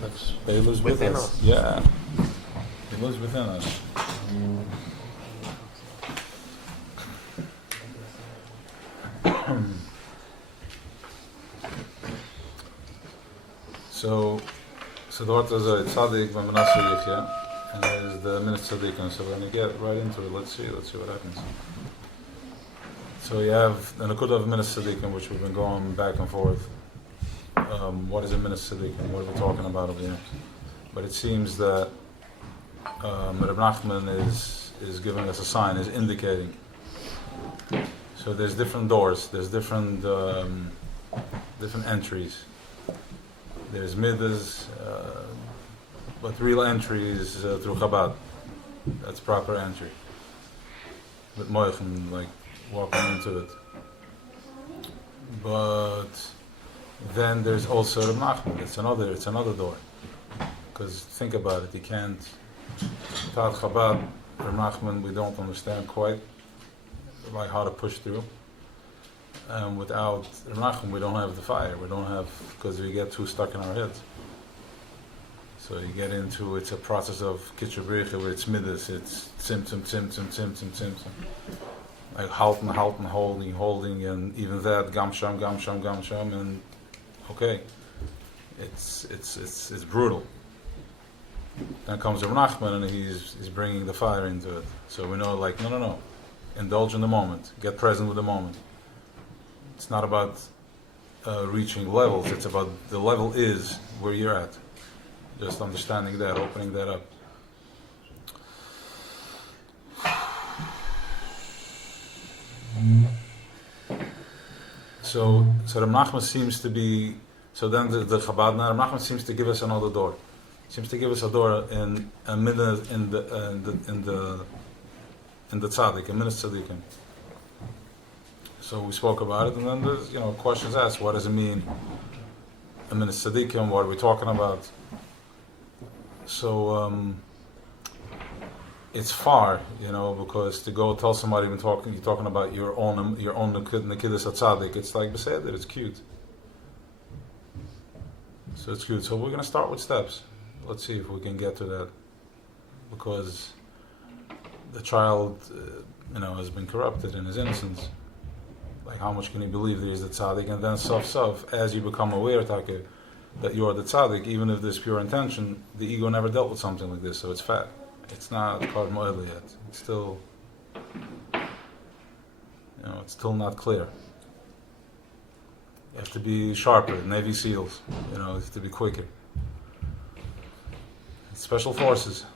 But he lives within us. Yeah. He lives within us. So the Orta is a tzaddik v'menaseh yichya, and there's the minute tzaddikim. So we're going to get right into it. Let's see what happens. So you have the Nakuda of minute tzaddikim, which we've been going back and forth. What is a minute tzaddikim? What are we talking about over here? But it seems that Reb Nachman is giving us a sign, is indicating. So there's different doors, there's different entries. There's midas, but real entry is through Chabad. That's proper entry. With moichin, like walking into it. But then there's also Reb Nachman. It's another door. Because think about it, you can't. Without Chabad, Reb Nachman, we don't understand quite like how to push through. And without Reb Nachman, we don't have the fire. We don't have, because we get too stuck in our heads. So you get into, it's a process of Kitcher Bericha where it's midas, it's tzimtzum, like halten, holding, and even that, gamsham, and okay, it's brutal. Then comes Reb Nachman and he's bringing the fire into it. So we know, like, no. Indulge in the moment. Get present with the moment. It's not about reaching levels. It's about the level is where you're at. Just understanding that, opening that up. So Reb Nachman seems to be. So then the Chabad Reb Nachman seems to give us another door. Seems to give us a door in a minute in the tzaddik, a minute tzaddikim. So we spoke about it, and then there's questions asked. What does it mean? A minute tzaddikim. What are we talking about? So it's far, because to go tell somebody you're talking about your own nekidus tzaddik. It's like beseder. It's cute. So it's cute. So we're going to start with steps. Let's see if we can get to that, because the child, has been corrupted in his innocence. Like, how much can he believe there is the tzaddik? And then, as you become aware, Taka, that you are the tzaddik, even if there's pure intention, the ego never dealt with something like this, so it's fat. It's not called mo'ela yet. It's still, it's still not clear. You have to be sharper, Navy SEALs. You have to be quicker. Special forces.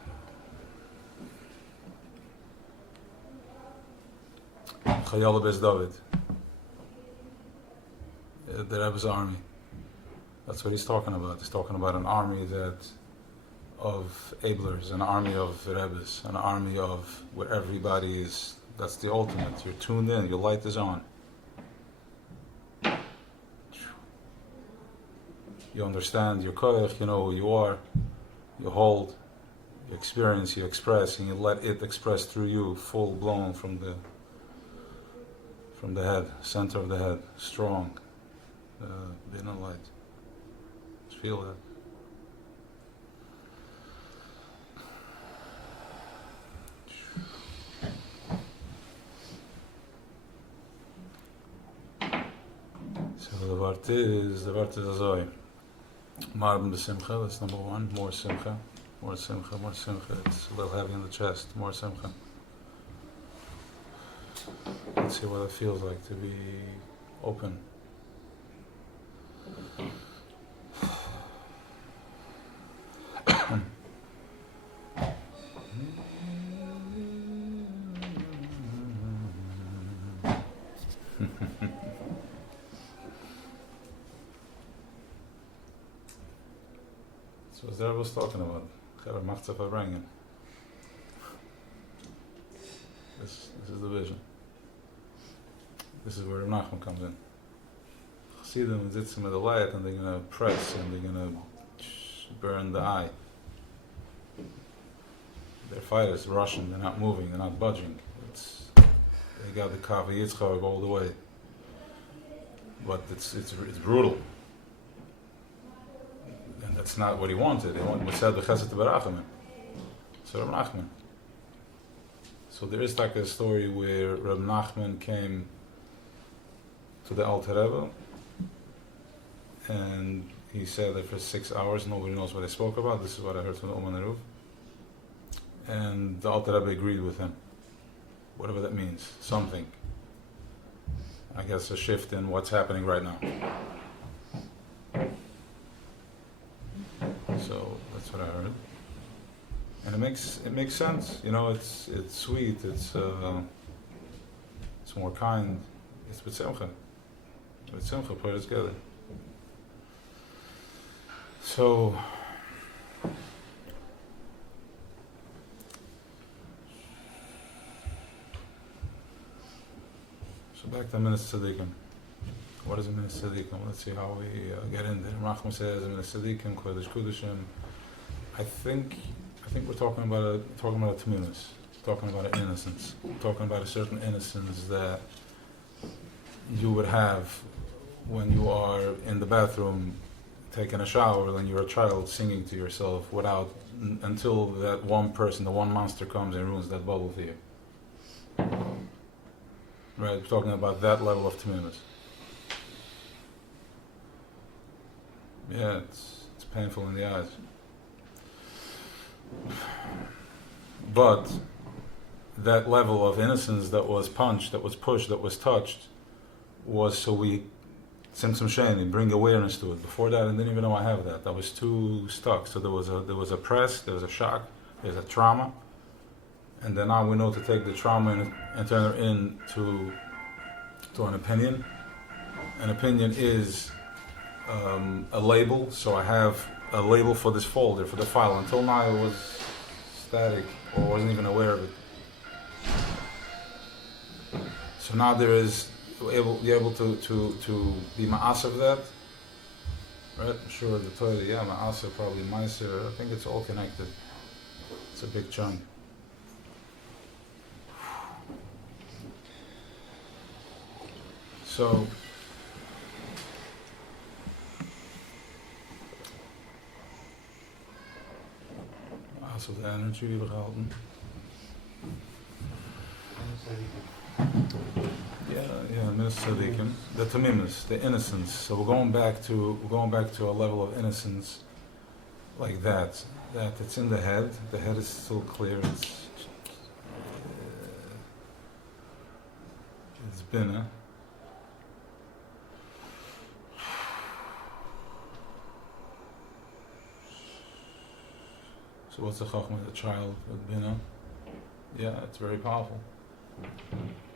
Chayala Bez David. The Rebbe's army. That's what he's talking about. He's talking about an army of ablers, an army of Rebbes, an army of where everybody is. That's the ultimate. You're tuned in. Your light is on. You understand your koyach. You know who you are. You hold. You experience. You express, and you let it express through you, full blown from the head, center of the head, strong, the inner light. Just feel that. So the vart is azoi. Marben b'simcha, that's number one. More simcha. It's a little heavy in the chest. More simcha. Let's see what it feels like to be open. So as Rebbe was talking about, this is the vision. This is where Reb Nachman comes in. Chassidim sitzen with the light, and they're going to press, and they're going to burn the eye. They're fighters, Russian. They're not moving. They're not budging. They got the Kav Yitzchak all the way. But it's brutal. And that's it's not what he wanted. We said v'chesed berachamim. So Reb Nachman. So there is like a story where Reb Nachman came to the Alter Rebbe, and he said that for 6 hours nobody knows what they spoke about. This is what I heard from the Uman Aruf. And the Alter Rebbe agreed with him. Whatever that means, something. I guess a shift in what's happening right now. So that's what I heard, and it makes sense. You know, it's sweet. It's more kind. It's with simcha. Put it together. So back to Minas Tzadikim. What is a Minas Tzadikim? Let's see how we get in there. Rachman says Minas Tzadikim, Kodesh Kudashim. I think we're talking about a tmimus, talking about an innocence, talking about a certain innocence that you would have when you are in the bathroom taking a shower, when you're a child singing to yourself until that one person, the one monster comes and ruins that bubble for you. Right, we're talking about that level of tmimus. Yeah, it's painful in the eyes. But that level of innocence that was punched, that was pushed, that was touched, was so we tzimtzum sheni, bring awareness to it. Before that, I didn't even know I have that. I was too stuck. So there was a press, there was a shock, there's a trauma, and then now we know to take the trauma and turn it into an opinion. An opinion is a label, so I have a label for this folder, for the file. Until now it was static, or wasn't even aware of it. So now you're able to be ma'as of that, right? I'm sure the toilet, yeah, ma'as, probably ma'aser. I think it's all connected. It's a big chunk. So also the energy we gehalten. Yeah, Minas Tzadikim, the tamimus, the innocence. So we're going back to a level of innocence like that it's in the head. The head is still clear. It's bina. So what's the chachma of the child with bina? Yeah, it's very powerful.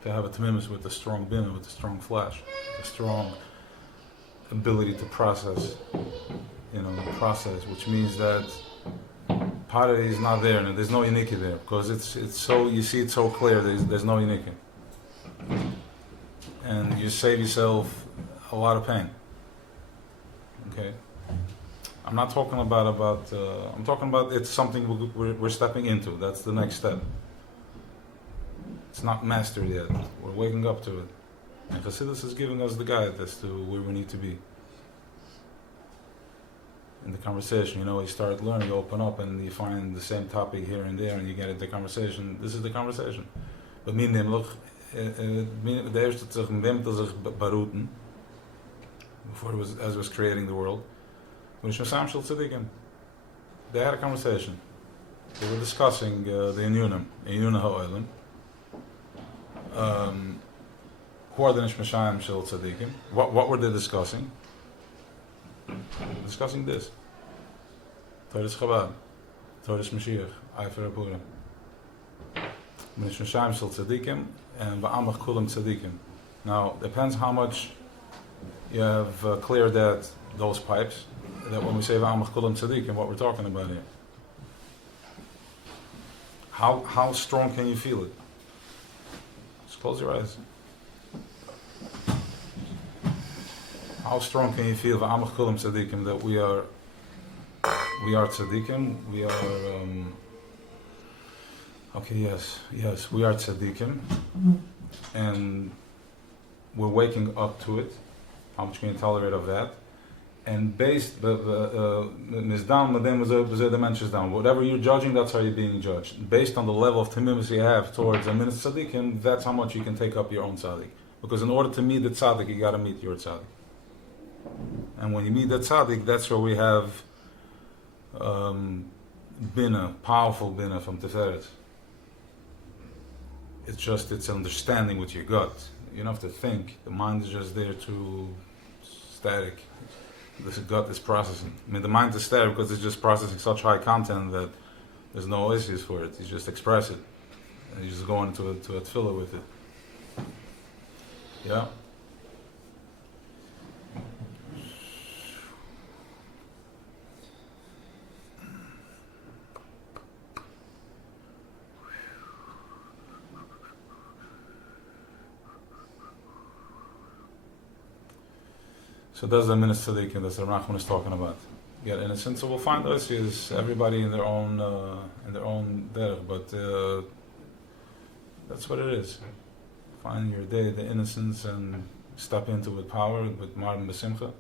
To have a tamimus with a strong bina, with a strong flash, a strong ability to process, which means that parity is not there, and there's no uniki there, because it's so, you see it so clear, there's no uniki. And you save yourself a lot of pain. Okay? I'm not talking about I'm talking about it's something we're stepping into. That's the next step. It's not mastered yet. We're waking up to it. And Chassidus is giving us the guide as to where we need to be. In the conversation, you start learning, you open up and you find the same topic here and there and you get into the conversation. This is the conversation. But the eerste zich wemte zich baruten, before as was creating the world. They had a conversation. They were discussing the Inyunim Ha'olim. Who are the Nishmashayim Shel Tzadikim? What were they discussing? Discussing this. Toras Chabad, Toras Mashiach, Eifer HaPurim. Nishmashayim Shel Tzadikim and Va'amach Kulam Tzadikim. Now, depends how much you have cleared those pipes. That when we say Va'amach Kulam Tzadikim, what we're talking about here. How strong can you feel it? Just close your eyes. How strong can you feel Va'amach Kulam Tzadikim that we are tzadikim? We are yes, we are tzadikim, and we're waking up to it. How much can you tolerate of that? And based down, down. Whatever you're judging, that's how you're being judged. Based on the level of tamimus you have towards a minas tzaddikim, that's how much you can take up your own tzaddik. Because in order to meet the tzaddik, you got to meet your tzaddik. And when you meet the tzaddik, that's where we have bina, powerful bina from Tiferet. It's understanding with your gut. You don't have to think. The mind is just there to static. The gut is processing. I mean, the mind is static because it's just processing such high content that there's no issues for it. You just express it. And you just go into a tefillah with it. Yeah. So that's the minas tzaddikim, that's the Rachman is talking about. Yeah, in a sense, so we'll find us is everybody in their own derech, but that's what it is. Find your day, the innocence, and step into it with power, with marm b'simcha.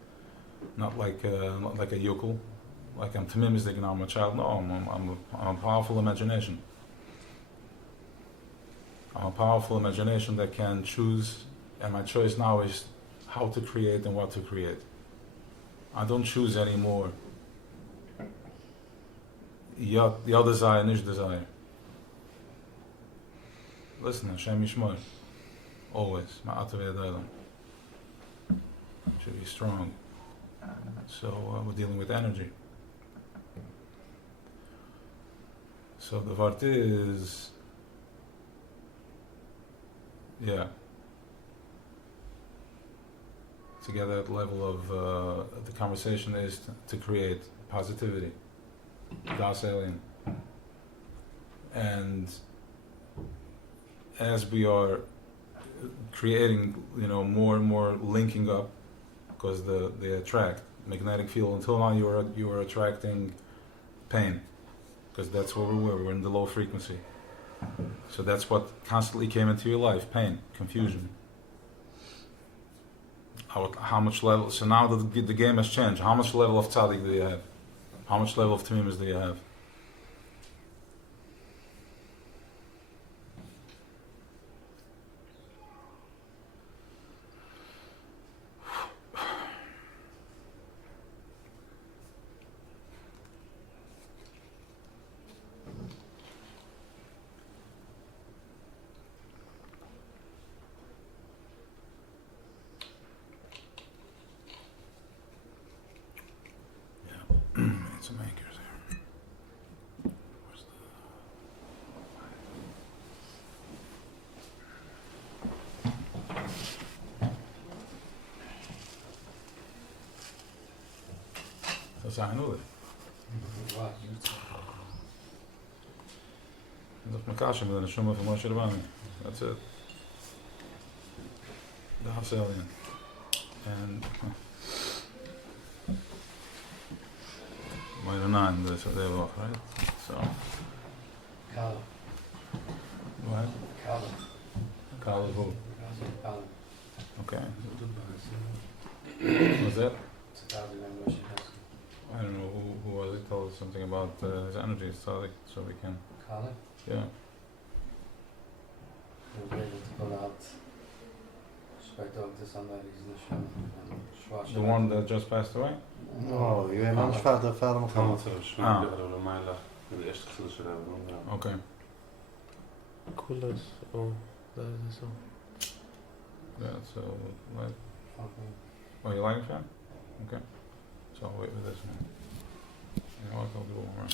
Not like a yokel, like I'm tamimizdik and I'm a child. No, I'm a powerful imagination. I'm a powerful imagination that can choose, and my choice now is how to create and what to create. I don't choose anymore. Ya desire, nish desire. Listen, Hashem Yishmor. Always. Ma'atav yadaylam. Should be strong. So we're dealing with energy. So the vart is, to get that level of the conversation is to create positivity, Das Alien. And as we are creating, more and more linking up, because they attract magnetic field. Until now, you were attracting pain, because that's where we were. We're in the low frequency. So that's what constantly came into your life: pain, confusion. How much level? So now the game has changed. How much level of tzaddik do you have? How much level of tamimus do you have? Some anchors there. Where's the... So I know it. That's it. The house alien. And... Minor 9, they were off, right? So. Kala. What? Kala. Kala who? Kala. Okay. Was that? I don't know who was it. Told us something about his energy, so we can. Kala? Yeah. We'll be able to pull out. To somebody's the one that just passed away? No, je bent anders vader Mohammed. Okay. Cool is. Oh, that is so. Yeah, so like. Oh, you like it, Fran? Okay. So I'll wait with this one. You know what? I'll do one more.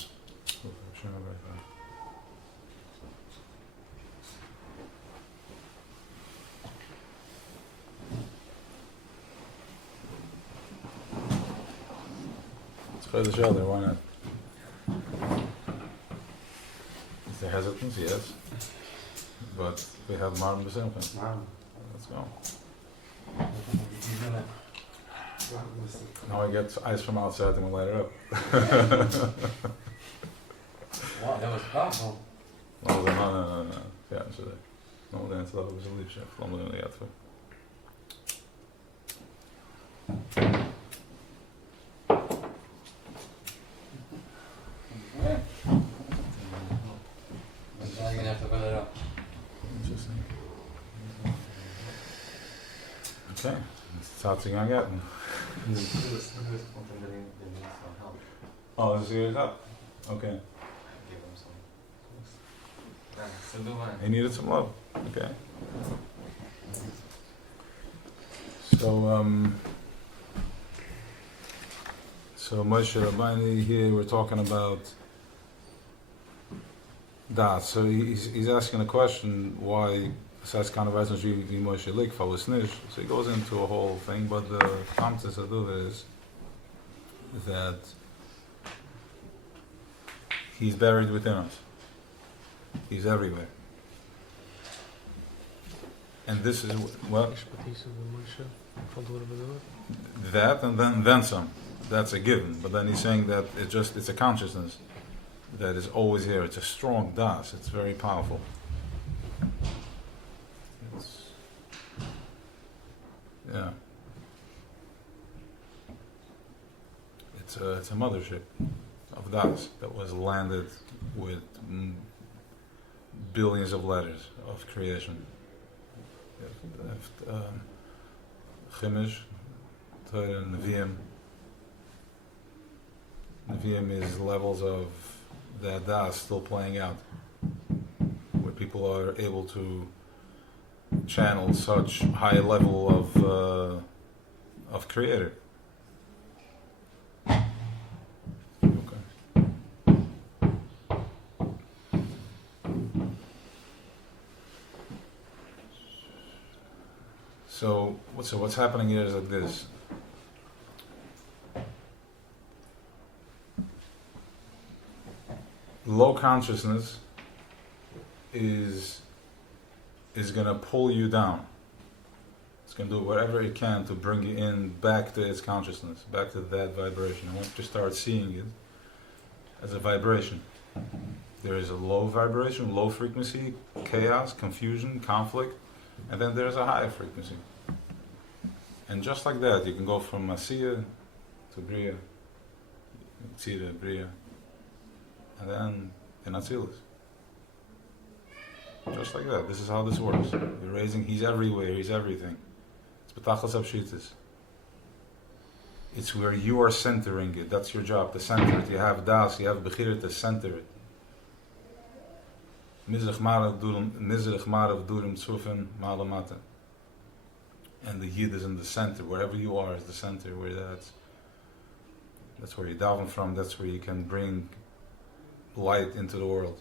Sure, very fast. Let's play the show there, why not? Is there hesitance? Yes. But we have Martin Basimcha. Let's go. Now I get ice from outside and we'll light it up. Wow, that was powerful. No. Ja, så det. No, det är inte så livschef. Låt mig det för. hat sich angehört. Oh, this is yours up? Okay. He needed some love. Okay. So Moshe Rabbeinu here, we're talking about that. So he's asking a question why besides kind of reasons wie Moshe Likfa was nicht. So he goes into a whole thing, but the context of it is that he's buried within us. He's everywhere. And this is what? That and then some. That's a given. But then he's saying that it's a consciousness that is always here. It's a strong das. It's very powerful. Yeah. It's a mothership of das that was landed with billions of letters of creation. Chimish, Torah, Nevi'im. Nevi'im is levels of that das still playing out, where people are able to channel such high level of creator. So what's happening here is like this. Low consciousness is going to pull you down. It's going to do whatever it can to bring you in back to its consciousness, back to that vibration. I want you to start seeing it as a vibration. There is a low vibration, low frequency, chaos, confusion, conflict, and then there's a higher frequency. And just like that, you can go from Asiya to Bria, Tzira, Bria, and then in Atzilus. Just like that. This is how this works. You're raising, he's everywhere, he's everything. It's B'tachlis Abshitis. It's where you are centering it. That's your job, to center it. You have Das, you have Bechira to center it. Mizrach Marav Durim Tzufin Malamata. And the Yid is in the center. Wherever you are is the center. Where that's where you daven from. That's where you can bring light into the world.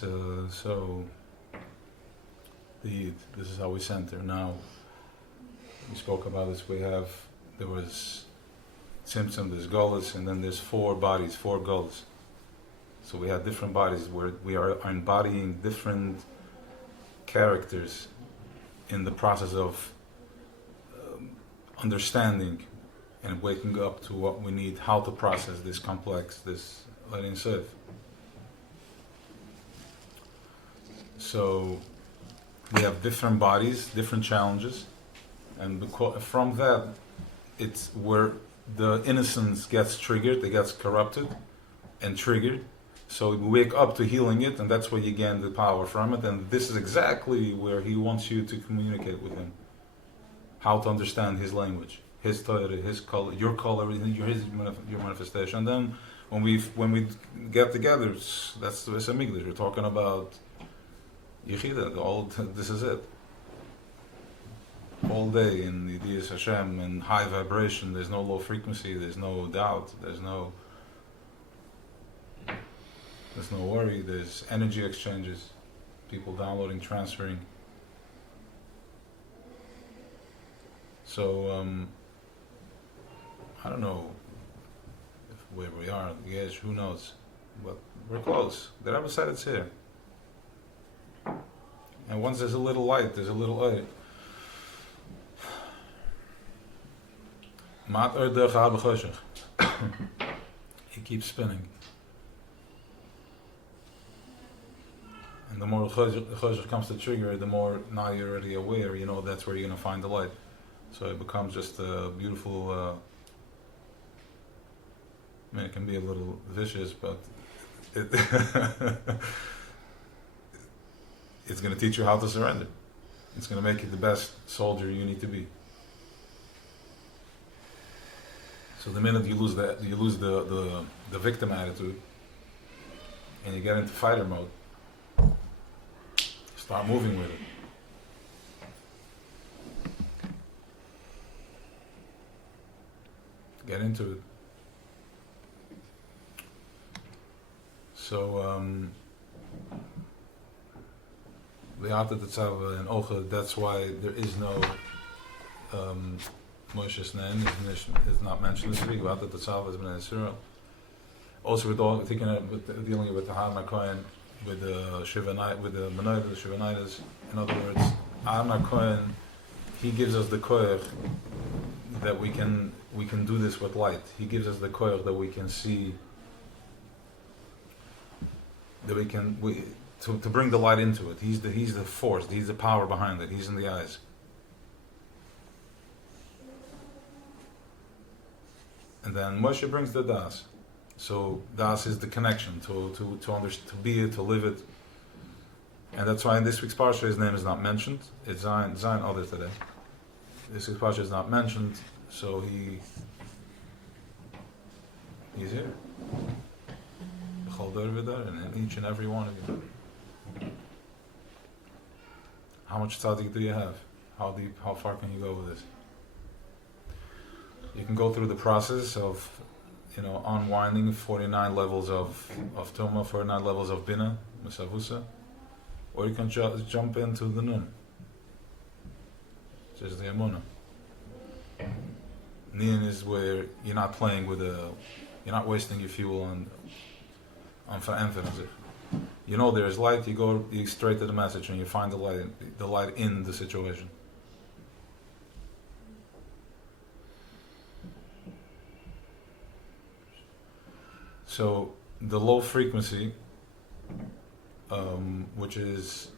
So the Yid, this is how we center. Now, we spoke about this, there was Tzimtzum, there's Golas, and then there's 4 bodies, 4 Golas. So we have different bodies where we are embodying different characters in the process of understanding and waking up to what we need, how to process this complex, this Lenin Sif. So we have different bodies, different challenges, and from that, it's where the innocence gets triggered, it gets corrupted and triggered. So we wake up to healing it, and that's where you gain the power from it. And this is exactly where he wants you to communicate with him. How to understand his language, his Torah, his color, your manifestation. And then when we get together, that's the Beis Hamikdash. We're talking about Yechida, this is it. All day in the Yidiyas Hashem, in high vibration, there's no low frequency, there's no doubt, there's no worry, there's energy exchanges, people downloading, transferring. So, I don't know where we are, yes, who knows, but we're close. The Rebbe said it's here. And once there's a little light, there's a little light. He keeps spinning. And the more the Chosher comes to trigger, the more now you're already aware, you know that's where you're going to find the light. So it becomes just a beautiful, I mean, it can be a little vicious, but it it's going to teach you how to surrender. It's going to make you the best soldier you need to be. So the minute you lose the victim attitude, and you get into fighter mode, start moving with it. Get into it. So, that's why there is no Moshe's name is not mentioned this week. Also, with dealing with the Hana Kohen, with the Shivanite, with the Menorah, the Shivanitas. In other words, Hana Kohen, he gives us the koyach that we can do this with light. He gives us the koyach that we can see, that to bring the light into it. He's the force. He's the power behind it. He's in the eyes. And then Moshe brings the das. So das is the connection to be it, to live it. And that's why in this week's parsha his name is not mentioned. It's Zayin Other today. This week's parsha is not mentioned, so he's here. And in each and every one of you. How much tzaddik do you have? How deep? How far can you go with this? You can go through the process of, unwinding 49 levels of Tuma, 49 levels of Bina, Misavusa, or you can just jump into the Nun, which is the Amunah. Niyan is where you're not playing with you're not wasting your fuel on Veränderung. You know there's light, you go straight to the message and you find the light in the situation. So the low frequency, which is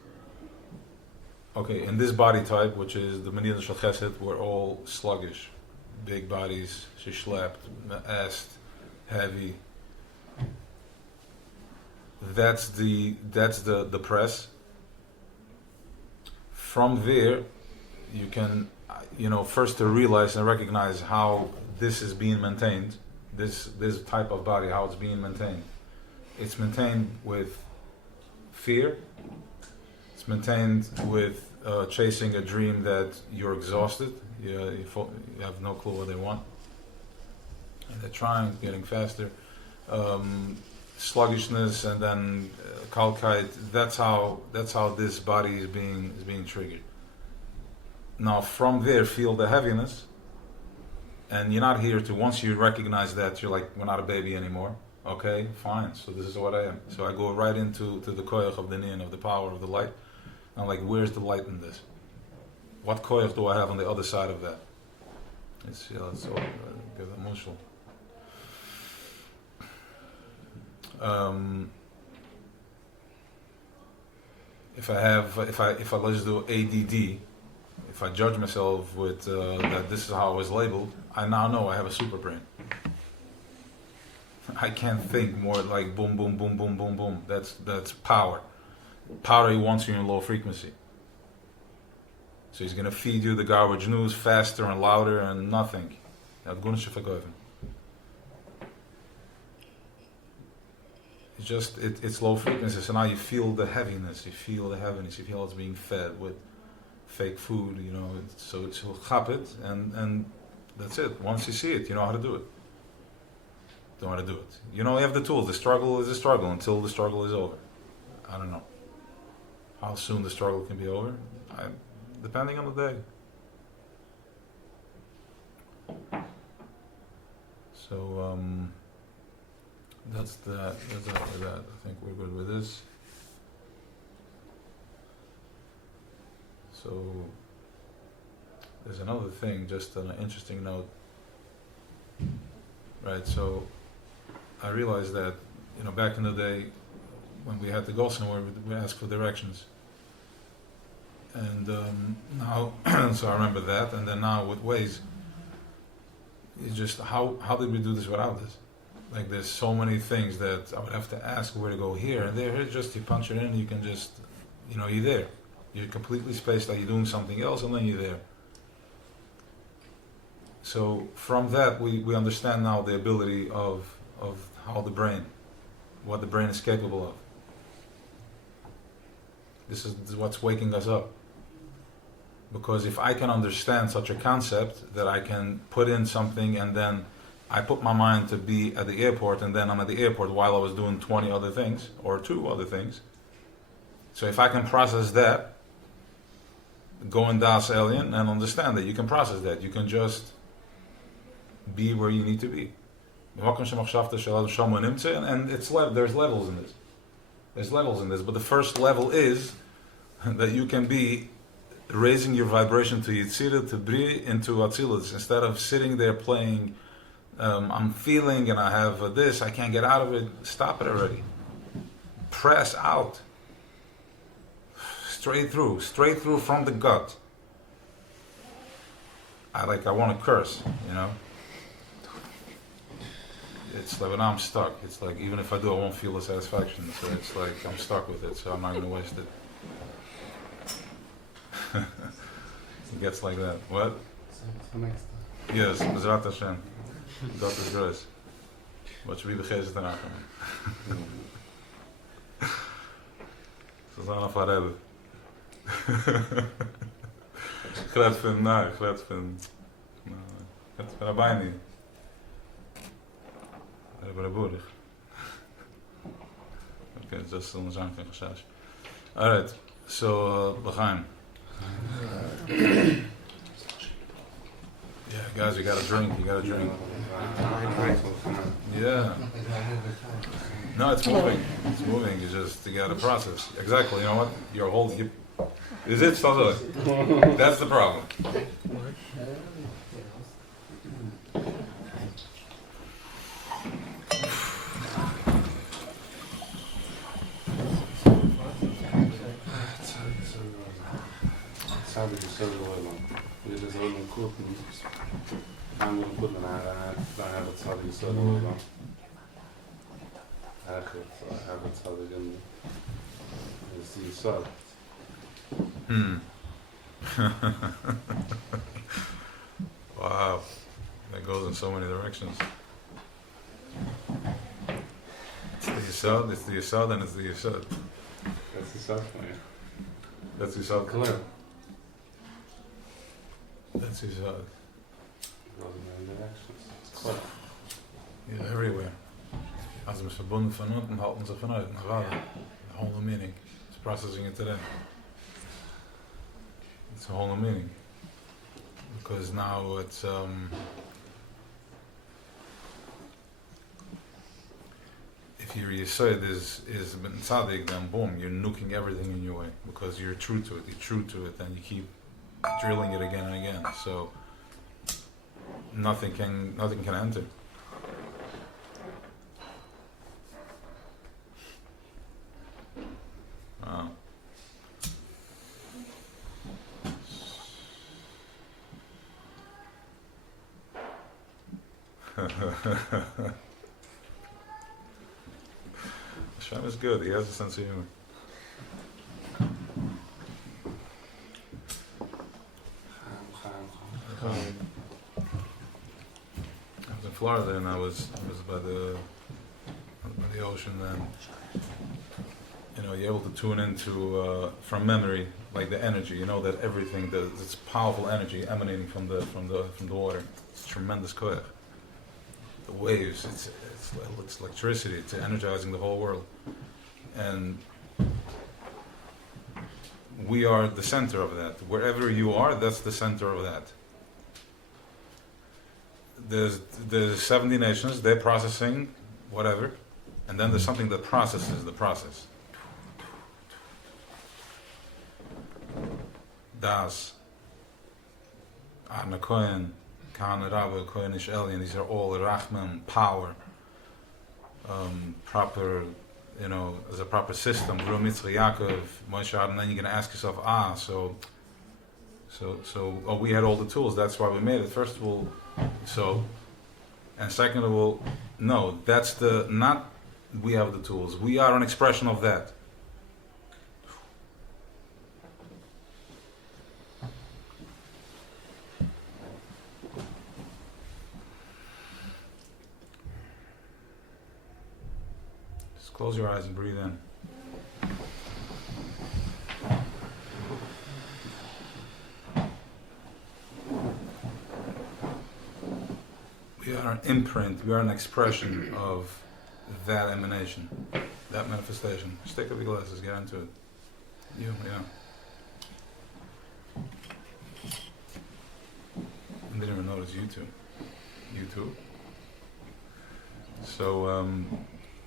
in this body type, which is the Menina Shel Chesed, we're all sluggish, big bodies, shishlept, asked, heavy. That's the press. From there, you can, first to realize and recognize how this is being maintained. This type of body, how it's being maintained. It's maintained with fear. It's maintained with chasing a dream that you're exhausted. You have no clue what they want. And they're trying, getting faster. Sluggishness, and then kalkite. That's how this body is being triggered. Now from there, feel the heaviness. And you're not here to, once you recognize that, you're like, we're not a baby anymore. Okay, fine, so this is what I am. So I go right into the koyach of the niyan, of the power of the light. And I'm like, where's the light in this? What koyach do I have on the other side of that? Let's all give a mushal. If I let's do ADD, if I judge myself with that this is how I was labeled, I now know I have a super brain. I can't think more like boom, boom, boom, boom, boom, boom. That's power. Power, he wants you in low frequency. So he's going to feed you the garbage news faster and louder and nothing. It's just, it's low frequency. So now you feel the heaviness. You feel it's being fed with fake food, so it's chap it, and that's it. Once you see it, you know how to do it. You have the tools. The struggle is a struggle until the struggle is over. I don't know how soon the struggle can be over, depending on the day. So that's that. I think we're good with this. So there's another thing, just on an interesting note. Right, so I realized that, back in the day, when we had to go somewhere, we asked for directions. And now, so I remember that, and then now with Weisz, it's just, how did we do this without this? Like, there's so many things that I would have to ask where to go here and there. It's just, you punch it in, you can just, you're there. You're completely spaced out, you're doing something else, and then you're there. So from that, we understand now the ability of how the brain, what the brain is capable of. This is what's waking us up. Because if I can understand such a concept, that I can put in something and then I put my mind to be at the airport, and then I'm at the airport while I was doing 20 other things, or 2 other things. So if I can process that, go in Das Alien and understand that you can process that. You can just be where you need to be. And there's levels in this. There's levels in this, but the first level is that you can be raising your vibration to Yitzira, to Bri, into Atzilus, instead of sitting there playing, I'm feeling and I have this, I can't get out of it. Stop it already. Press out. Straight through from the gut. I want to curse, It's like when I'm stuck, it's like even if I do, I won't feel the satisfaction. So it's like I'm stuck with it, so I'm not going to waste it. It gets like that. What? So next time. Yes, Bezrat Hashem. God is grace. Wat je wie begeest het eraan. Ze zijn af haar hebben. Glad vind, glad vind. Het is bijna niet. We hebben boerig. Okay, just still in van Gesash. Alright, so L'chaim. Yeah, guys, you gotta drink. Yeah. No, it's moving. You just, you gotta process. Exactly, you know what? Your whole, is it still? That's the problem. Sabe que sou do Olhão. Eles olham no corpo, I'm going to put an eye on it, sabe que sou do Olhão. I have it, sabe que you saw Wow. That goes in so many directions. It's the Yisod, and it's the Yisod. That's the South plan. That's Yisod. Clear. That's Yisod. Goes in many directions. It's clear. Yeah, everywhere. Als we verbonden van unten halten ze vanuit naar waarde. The whole new meaning. It's processing it today. It's a whole new meaning. Because now it's if your Yesod is ben tzaddik, then boom, you're nuking everything in your way because you're true to it, and you keep drilling it again and again. So nothing can enter. Wow. Hashem is good. He has a sense of humor. I was in Florida and I was by the ocean, and you're able to tune into from memory, like the energy. You know that everything, this powerful energy emanating from the water. It's tremendous koyach. The waves, it's electricity. It's energizing the whole world, and we are the center of that. Wherever you are, that's the center of that. There's 70 nations. They're processing whatever, and then there's something that processes the process. Das, Arna Kohen, Kahana Rabba, Kohenish Elyon, these are all Rachman, power, proper as a proper system, Ru Mitzvah Yaakov, Moshe, and then you're going to ask yourself, we had all the tools, that's why we made it. First of all, and second of all, no, that's not we have the tools. We are an expression of that. Just close your eyes and breathe in. We are an imprint, we are an expression of that emanation, that manifestation. Just take up your glasses, get into it. Yeah. I didn't even notice you two. So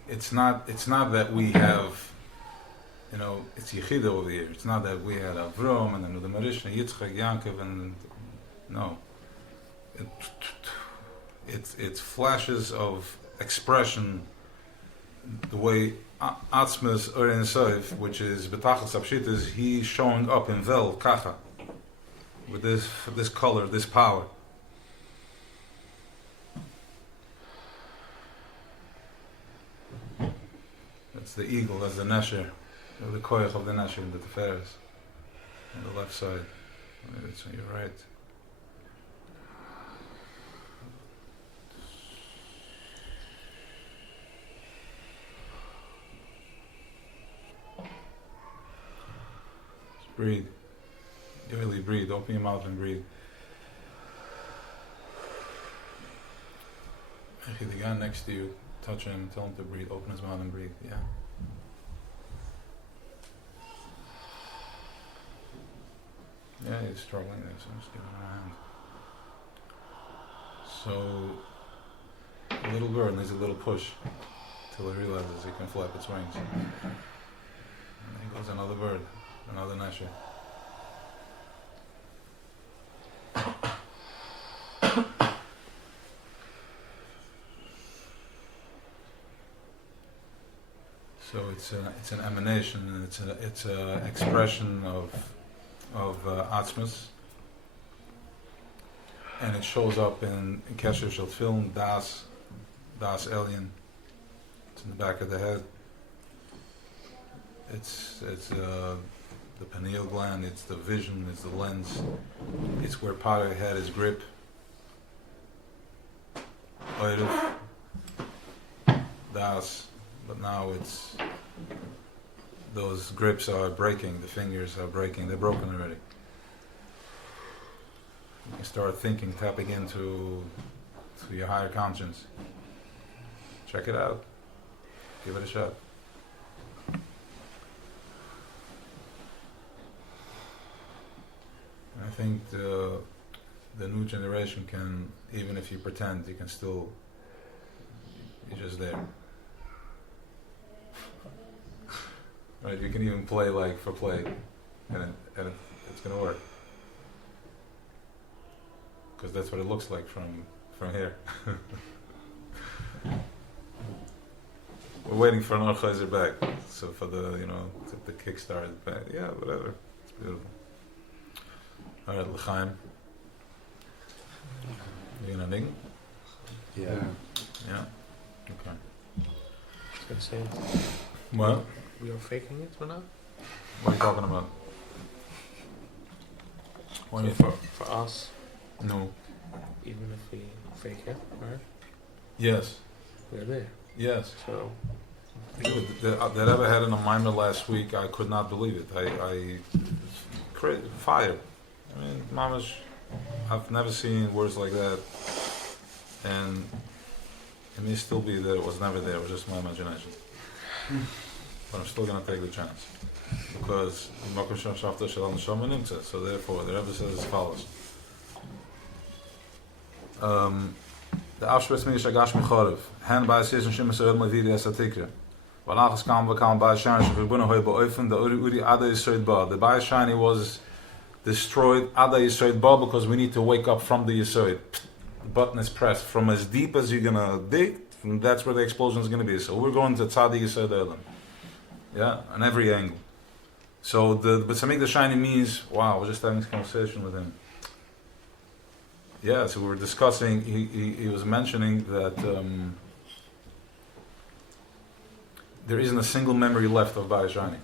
it's not that we have, it's Yechida over here. It's not that we had Avram and then the Marish and Yitzchak, Yaakov, and no. It's flashes of expression, the way Atzmas or Soif, which is Betachas Abshit, is he showing up in Vel, Kacha, with this color, this power. That's the eagle, that's the Nesher, the Koyach of the Nesher in the Teferes, on the left side. It's on your right. Breathe. Really breathe. Open your mouth and breathe. Actually, the guy next to you, touch him, tell him to breathe. Open his mouth and breathe. Yeah. Yeah, he's struggling there, so just give him a hand. So, a little bird needs a little push till it realizes it can flap its wings. And there goes another bird. Another Nasher. So it's an emanation, and it's a expression of Atzmas, and it shows up in Kesher Shel Film Das Elyon. It's in the back of the head. It's the pineal gland, it's the vision, it's the lens, it's where part of the head is grip. Oiruf, Das, but now those grips are breaking, the fingers are breaking, they're broken already. You start thinking, tapping into your higher conscience. Check it out, give it a shot. I think the new generation can, even if you pretend, you can still, you're just there. Right? You can even play like for play, and it's going to work. Because that's what it looks like from here. We're waiting for an Orchaiser back, so for the kickstart back. Yeah, whatever. It's beautiful. All right, L'chaim. You gonna ning? Yeah. Yeah. Okay. Good saying. What? We are faking it for now? What are you talking about? What So you for us, No. even if we fake it, right? Yes. We're there. Yes. So That ever had in a minor last week, I could not believe it. I fire. I mean, Mamash, I've never seen words like that, and it may still be that it was never there, it was just my imagination. But I'm still going to take the chance, because so therefore the Rebbe says as follows. The Auschwitz Mish Agash Michorev, Hen by Season Shimas Earl Mavidi Esatikra. Walachas Kam by Shani Shubuna Hoy Boyfen, the Uri Ada Yisrael Ba. The Bay Shani was destroyed Ada Yisrael Ba because we need to wake up from the Yisrael. The button is pressed from as deep as you're gonna dig, and that's where the explosion is gonna be. So we're going to Tzadi Yisrael Elam. Yeah, on every angle. So the Beis Hamikdash shining means, wow, I was just having this conversation with him. Yeah, so we were discussing, he was mentioning that there isn't a single memory left of Bayis Shining.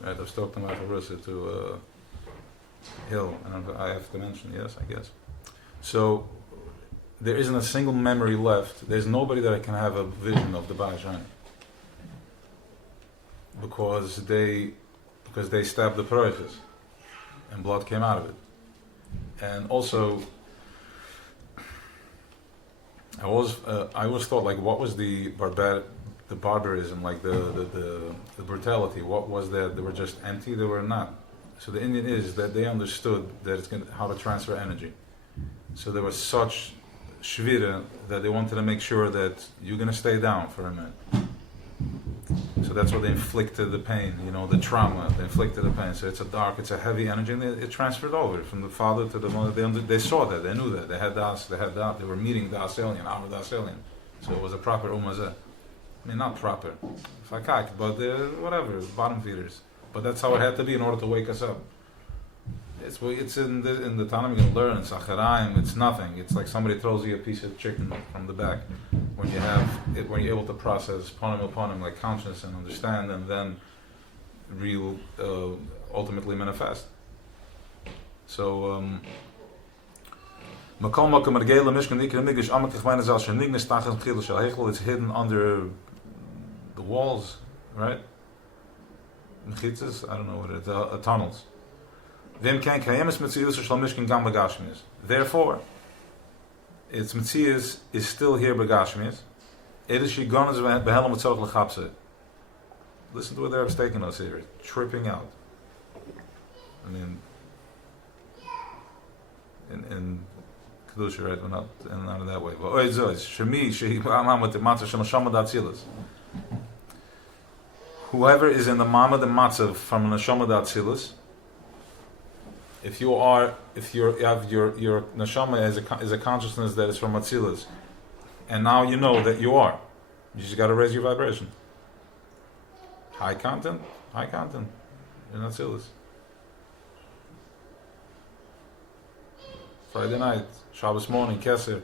Right, I was talking about Harusa to Hill, and I have to mention, yes, I guess. So, there isn't a single memory left. There's nobody that can have a vision of the Bayis Shining. Because they stabbed the Paroiches, and blood came out of it. And also, I always thought, like, what was the barbarism, like the brutality? What was that? They were just empty. They were not. So the Indian is that they understood that how to transfer energy. So there was such shvira that they wanted to make sure that you're going to stay down for a minute. So that's why they inflicted the pain, the trauma. They inflicted the pain. So it's a heavy energy, and it transferred over from the father to the mother. They saw that, they knew that. They had that. They were meeting the Aselian, our Aselian. So it was a proper umazeh. I mean, not proper, fakak, but whatever, bottom feeders. But that's how it had to be in order to wake us up. It's in the Tanam you're going to learn. It's acharaim. It's nothing. It's like somebody throws you a piece of chicken from the back. When you're able to process panim, like consciousness and understand, and then real ultimately manifest. So it's hidden under the walls, right? Mechitzas, I don't know what it is, tunnels. Therefore, its Metzias is still here begashmias. Listen to what they're taking us here. Tripping out. I mean, in Kedusha, right? We're not in that way. Whoever is in the Mamad and Matzav from Neshama Datzilus, if you have your Neshama is a consciousness that is from Atzilus, and now you know that you are, you just got to raise your vibration. High content in Atzilus. Friday night, Shabbos morning, Kesser.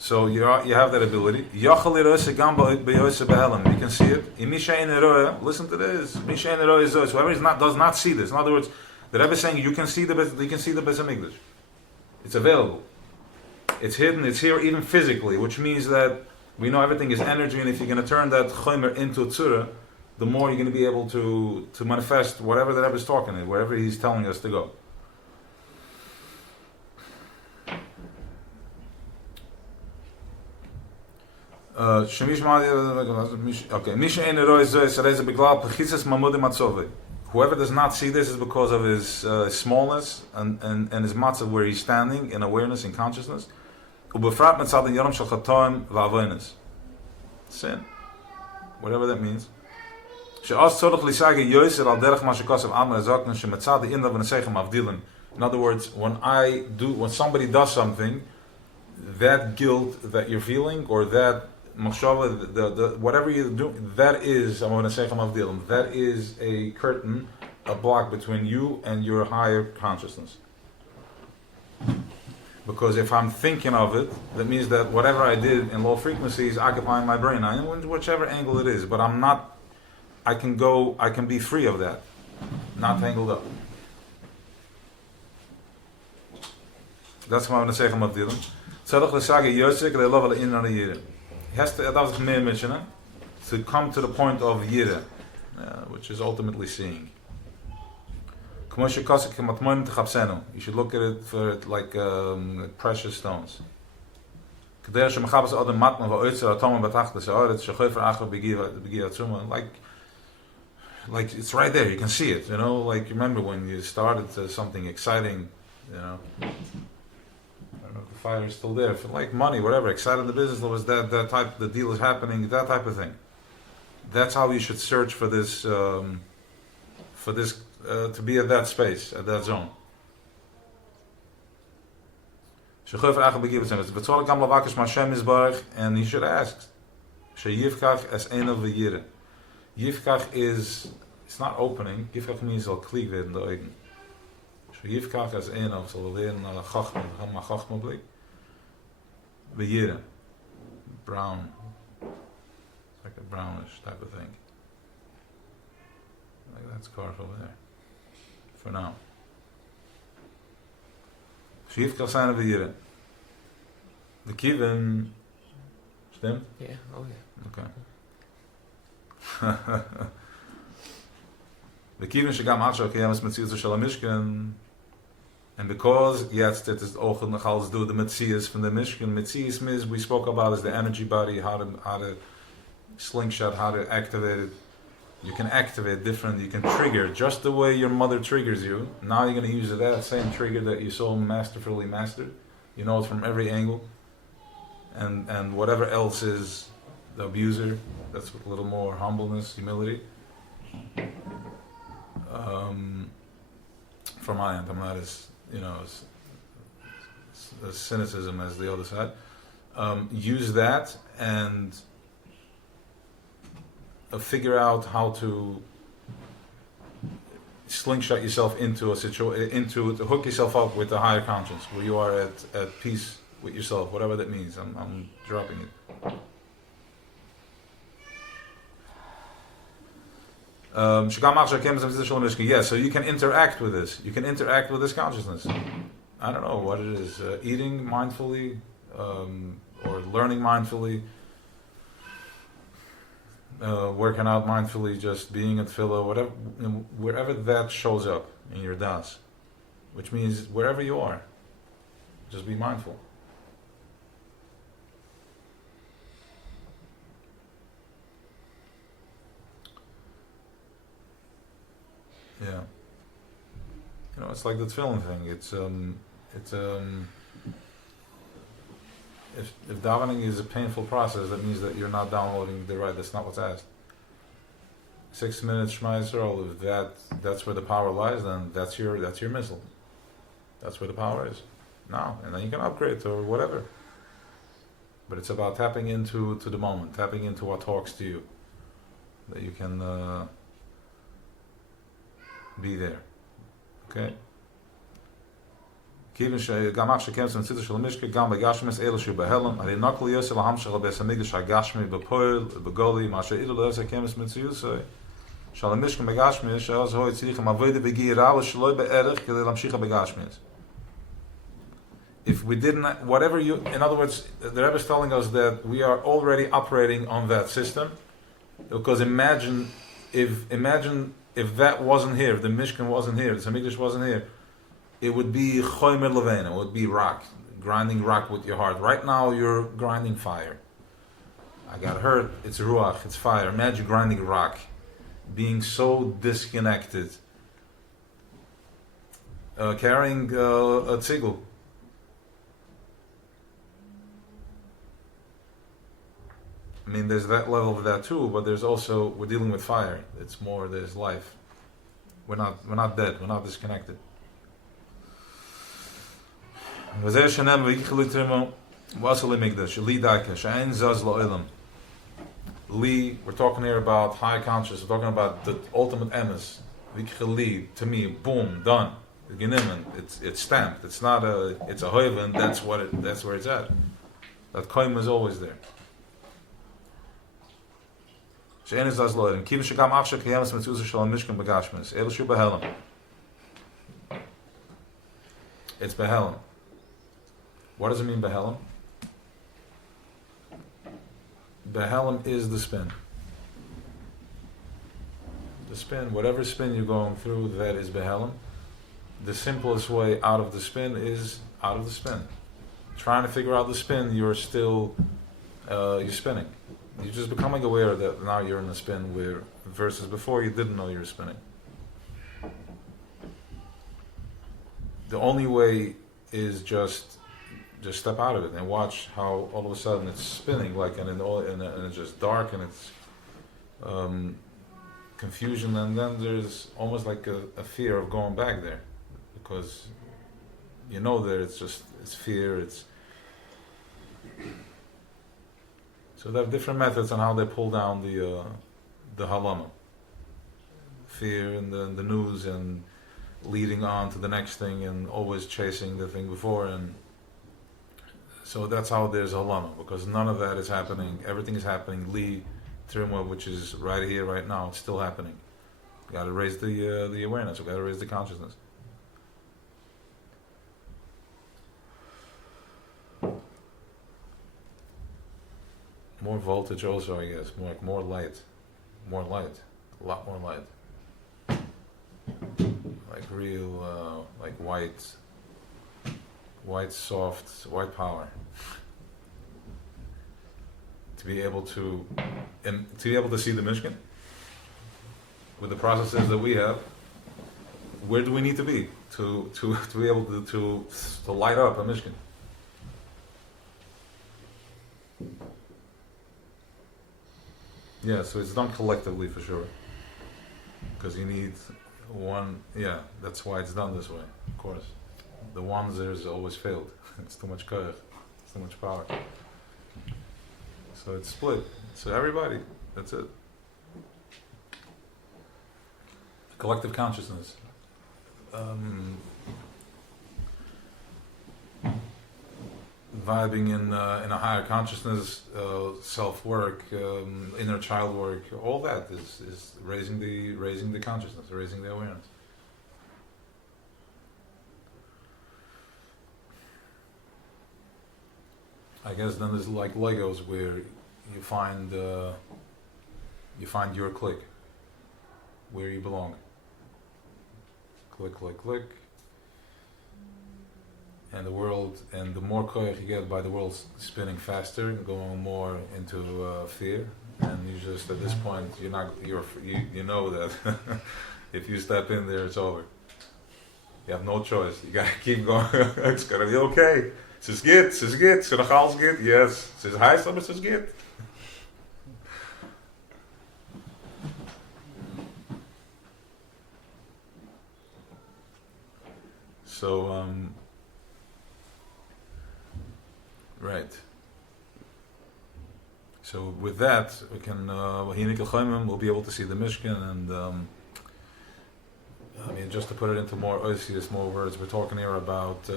So you have that ability. You can see it. Listen to this. Whoever does not see this. In other words, the Rebbe is saying you can see the Beis Hamikdash. It's available. It's hidden. It's here even physically, which means that we know everything is energy, and if you're going to turn that chomer into tzura, the more you're going to be able to manifest whatever the Rebbe is talking about, wherever he's telling us to go. Whoever does not see this is because of his smallness and his matzav where he's standing in awareness and consciousness. Sin, whatever that means. In other words, when somebody does something, that guilt that you're feeling, or that machshava, the whatever you do, that is, I'm going to say that is a curtain, a block between you and your higher consciousness. Because if I'm thinking of it, that means that whatever I did in low frequency is occupying my brain, whichever angle it is. But I'm not. I can be free of that, not tangled up. That's what I'm going to say. He has to, to come to the point of yira, which is ultimately seeing. You should look at it for it like precious stones. Like it's right there, you can see it. Like remember when you started something exciting, I don't know if the fire is still there, for like money, whatever, excited in the business, there was that type, the deal is happening, that type of thing. That's how you should search for this, to be at that space, at that zone. And you should ask, Sheyivkach es ena v'yire. Yivkach is, it's not opening. Yivkach means al klieg werden de Augen. Sheyivkach es ena, so we leren al chachma, ma chachma blik. V'yire. Brown. It's like a brownish type of thing. Like that scarf over there. For now. Sheyivkach es ena v'yire. The kivim, stimmt? Yeah, oh yeah. Okay. The kivim shegam achshav kiyamas metzius shel mishkan, and because jetzt it is auch noch alles do the metzius from the mishkan. Metzius means we spoke about is the energy body, how to slingshot, how to activate it. You can activate different. You can trigger just the way your mother triggers you. Now you're going to use that same trigger that you so masterfully mastered. You know it from every angle. And whatever else is the abuser, that's with a little more humbleness, humility. From my end, I'm not as, as cynicism as the other side. Use that and figure out how to slingshot yourself into a situation, to hook yourself up with the higher conscience, where you are at peace with yourself, whatever that means. I'm dropping it. Yes, so you can interact with this. You can interact with this consciousness. I don't know what it is. Eating mindfully, or learning mindfully, working out mindfully, just being at tefillah, whatever, wherever that shows up in your das, which means wherever you are, just be mindful. Yeah, it's like the tefillin thing. If davening is a painful process, that means that you're not downloading the right. That's not what's asked. 6 minutes Shema Yisrael. If that's where the power lies, then that's your missile. That's where the power is. Now, and then you can upgrade to whatever. But it's about tapping into the moment, tapping into what talks to you, that you can be there. Okay. Kivin gamach shekem zum tzitz shel mishke gam begashmes elo shu behelm ari nakol yosel hamshel besamigdash hagashmi bepoel begoli ma sheilo lose kemes mitzius shel mishke begashmes shel zo yitzich ma voide begira shloi beerch kedel lamshich begashmes. If we didn't, whatever you, in other words, the Rebbe is telling us that we are already operating on that system, because imagine if that wasn't here, if the Mishkan wasn't here, the Hamikdash wasn't here, it would be choymer levena, it would be rock, grinding rock with your heart. Right now you're grinding fire. I got hurt, it's ruach, it's fire. Imagine grinding rock, being so disconnected, carrying a tzigul. I mean, there's that level of that too, but there's also, we're dealing with fire. It's more, there's life. We're not dead, we're not disconnected. We're talking here about high consciousness, we're talking about the ultimate emes. To me, boom, done. It's stamped. It's not it's a hoiven, that's where it's at. That koim is always there. It's behelm. What does it mean, behelm? Behelm is the spin. The spin, whatever spin you're going through, that is behelm. The simplest way out of the spin is out of the spin. Trying to figure out the spin, you're still you're spinning. You're just becoming aware that now you're in a spin, where versus before you didn't know you were spinning. The only way is just step out of it and watch how all of a sudden it's spinning, like and it's just dark and it's confusion, and then there's almost like a fear of going back there, because you know that it's fear, it's So they have different methods on how they pull down the halama. Fear and the news and leading on to the next thing and always chasing the thing before, and so that's how there's halama, because none of that is happening. Everything is happening li teruma, which is right here, right now. It's still happening. We got to raise the awareness. We got to raise the consciousness. More voltage, also, I guess. More light, a lot more light. Like real, like white, soft, white power. To be able to see the Mishkan with the processes that we have. Where do we need to be to be able to light up a Mishkan? Yeah, so it's done collectively for sure. Because you need one, yeah, that's why it's done this way, of course. The ones there's always failed. It's too much koyach, it's too much power. So it's split. So everybody, that's it. Collective consciousness. Vibing in a higher consciousness, self-work, inner child work, all that is raising the consciousness, raising the awareness. I guess then there's like Legos where you find your clique, where you belong. Click, click, click. And the world, and the more koyach you get by the world spinning faster, going more into fear, and you just at this point you know that if you step in there, it's over. You have no choice. You gotta keep going. It's gonna be okay. Es ist geht. So noch alles geht. Yes. Es ist heiß, aber es ist geht. So, right. So with that, we can, we'll be able to see the Mishkan, and I mean, just to put it into more words, we're talking here about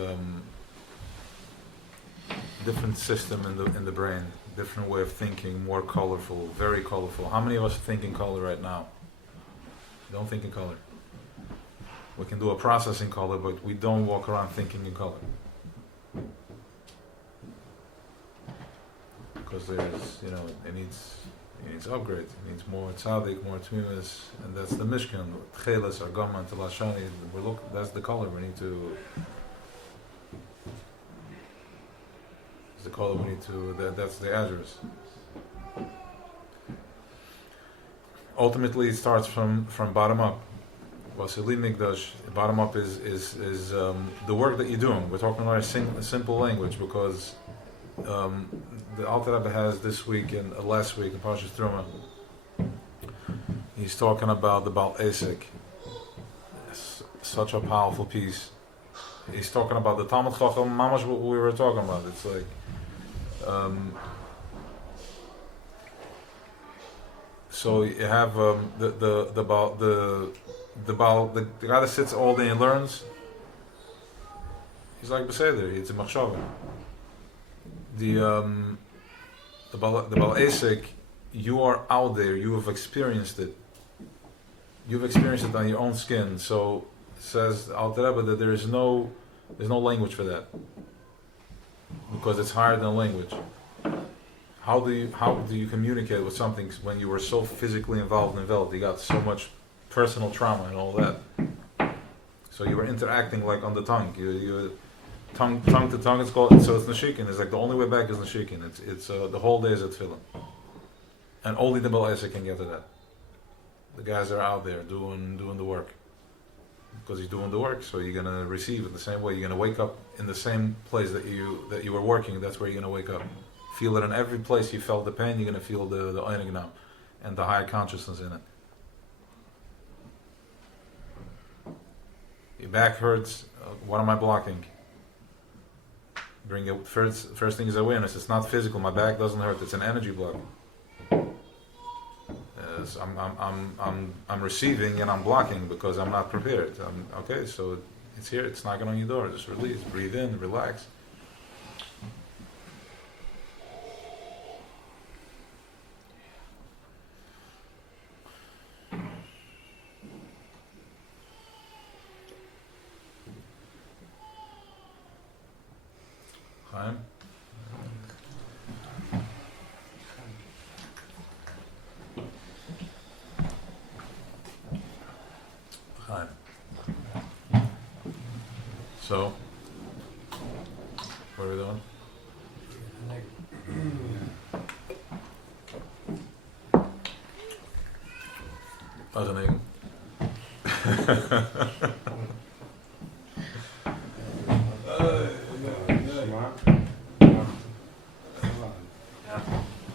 different system in the brain, different way of thinking, more colorful, very colorful. How many of us think in color right now? Don't think in color. We can do a process in color, but we don't walk around thinking in color. Because there's, it needs upgrade. It needs more tzaddik, more tmimis, and that's the Mishkan. Tcheles, Argama, Telashani. That's the color we need to. That's the color we need to. That's the address. Ultimately, it starts from bottom up. Vasili Mikdash, bottom up is the work that you're doing. We're talking about a simple language, because the Alter Rebbe has this week and last week in Parshas Truma, he's talking about the Baal Esek. Such a powerful piece. He's talking about the Talmud Chacham, mamash what we were talking about. It's like so you have the guy that sits all day and learns. He's like Beseder. It's a machshava. The Baal Esek, you are out there. You have experienced it. You've experienced it on your own skin. So says Alter Rebbe that there's no language for that, because it's higher than language. How do you communicate with something when you were so physically involved and enveloped? You got so much personal trauma and all that. So you were interacting like on the tongue. You tongue to tongue. It's called, so it's Nashikin. It's like the only way back is Nashikin. It's the whole day is at Tefillin, and only the Baal Esek can get to that. The guys are out there doing the work, because he's doing the work. So you're gonna receive it the same way. You're gonna wake up in the same place that you were working. That's where you're gonna wake up. Feel it in every place you felt the pain. You're gonna feel the einig now, and the higher consciousness in it. Your back hurts. What am I blocking? Bring it first thing is awareness. It's not physical. My back doesn't hurt. It's an energy block. Yes, I'm receiving and I'm blocking because I'm not prepared. Okay, so it's here. It's knocking on your door. Just release. Breathe in. Relax. Chaim? Chaim. So, what are we doing? Wat een ding.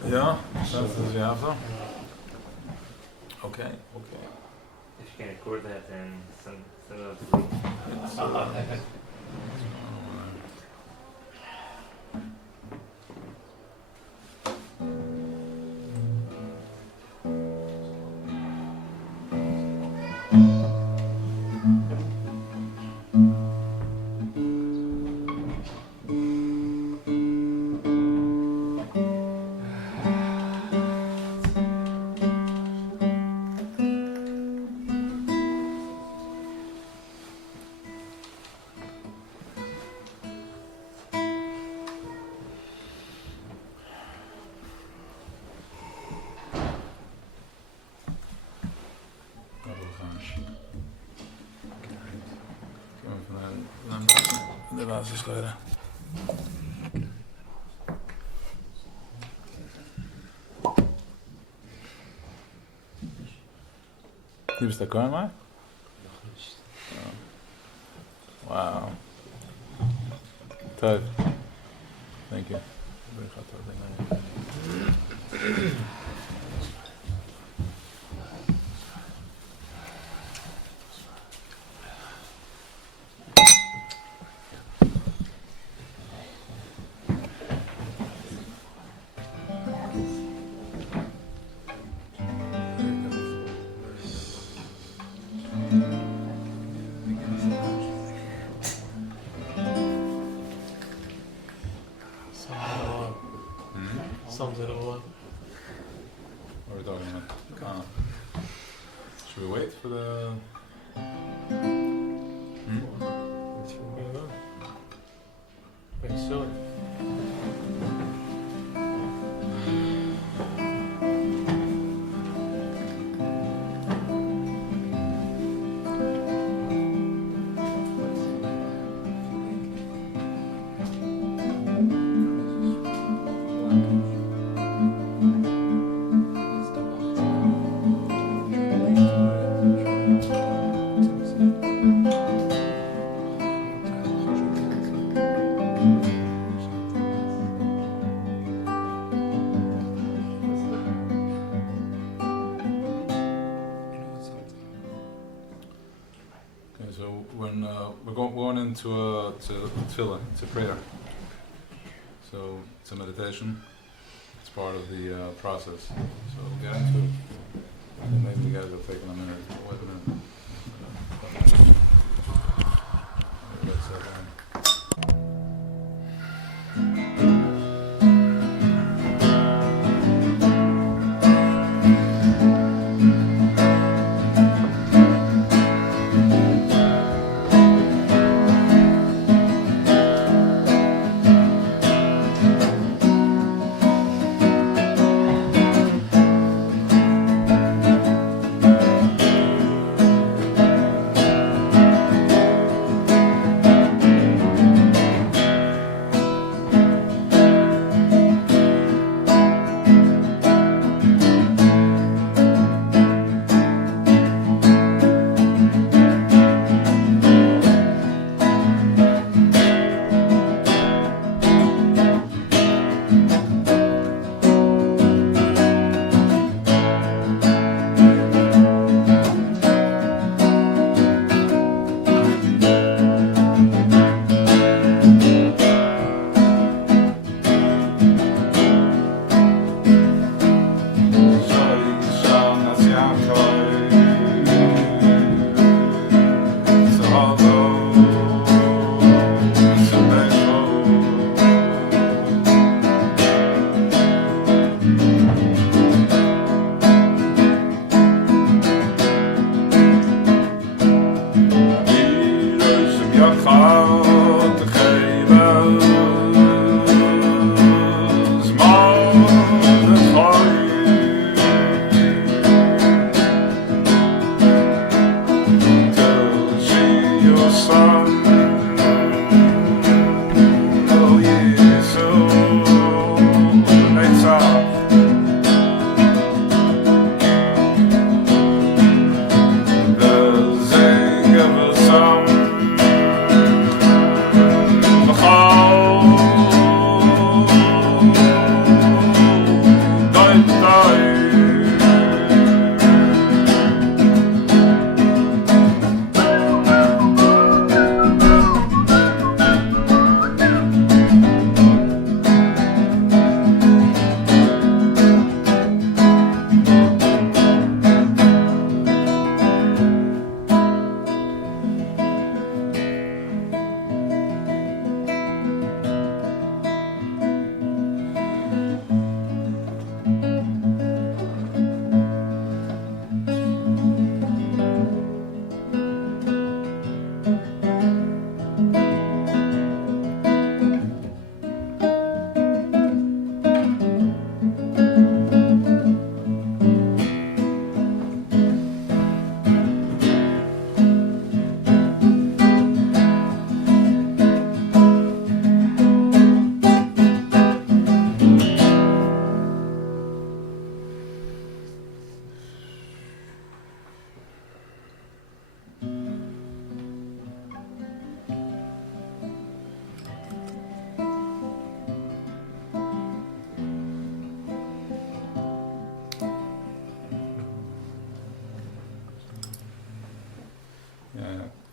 Ja, dat is ja zo. Oké. If you can record that and send it out to me. De basiskleren. Nu bist du klaar maar? Wow. Tough. Thank you. Sums it all up. What are we talking about? Should we wait for the... Very soon. To tefillah, it's a prayer. So it's a meditation. It's part of the process. So we'll get into it. And maybe the guys will take a minute. Wait a minute.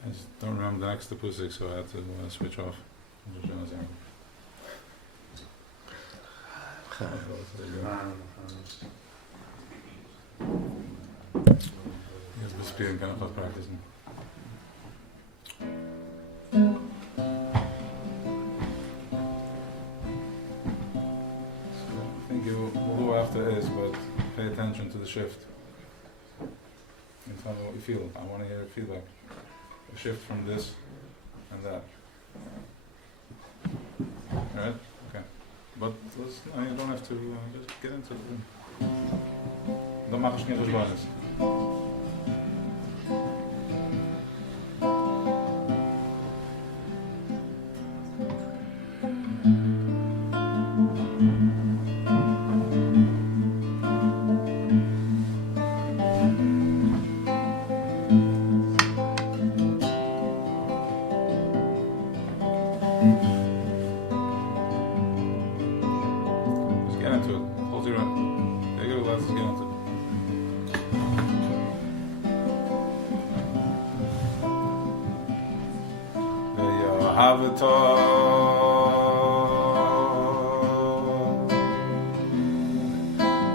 I just don't remember the next pusik, so I had to switch off. Jetzt bis spielen kann ich was practicen. So I think you will go after is, but pay attention to the shift. And tell me what you feel. I want to hear feedback. A shift from this and that. Alright? Okay. But you don't have to just get into it. Dan mag je geen responses.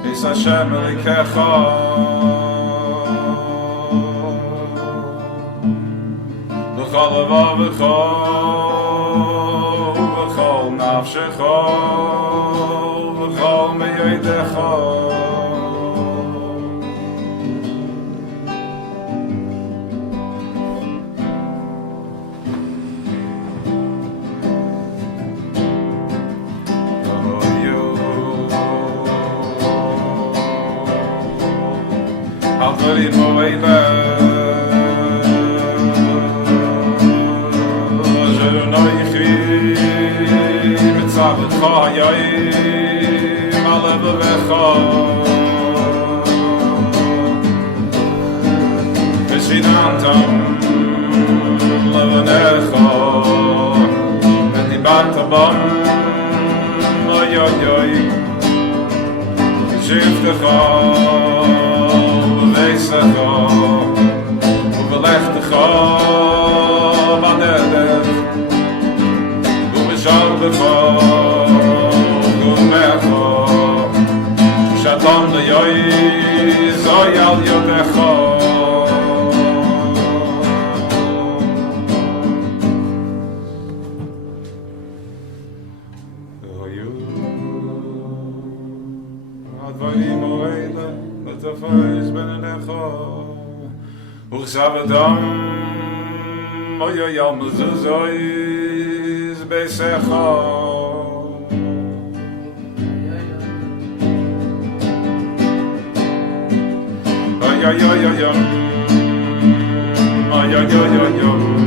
Is Hashem Elikecha L'chol levavecha L'chol nafshecha L'chol meyodecha Altori moile Je noichi Mitzavet chayai Malevecha Veshinantam Levenecha Vetibatabam Oy oy oy Shiftecha Weisz ובלכתך בדרך ובשלבך ובגומך שתום ליוי זוי על ידך הדברים האלה בתפס בינך וכסבתם yom zuzois besecho ay ay ay ay ay ay ay ay ay ay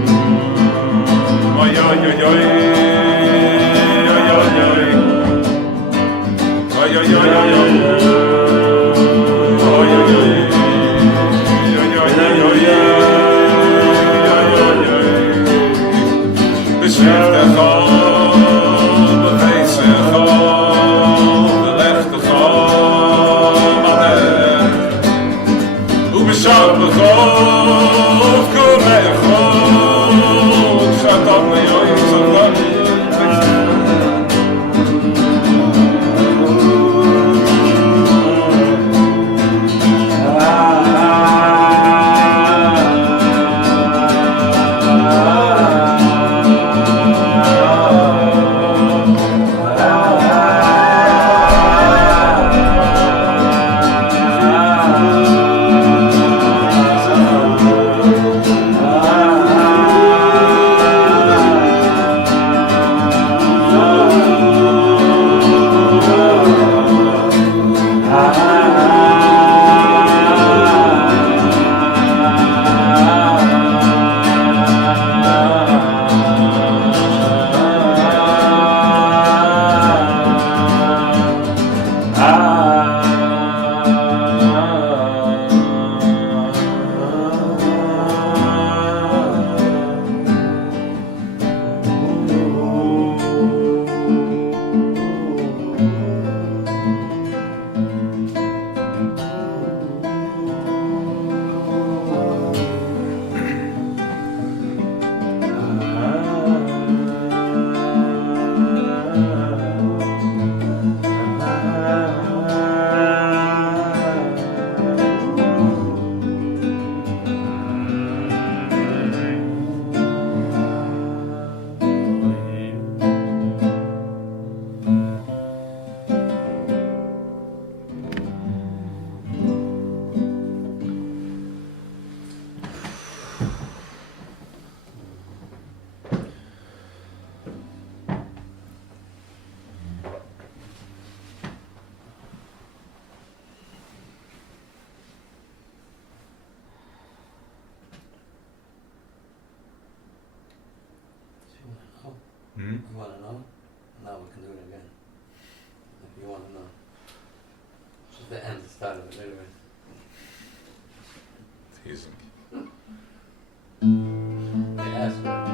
You want to know? Now we can do it again. If you want to know. Just the end, the start of it, anyway. Teasing. They asked for it.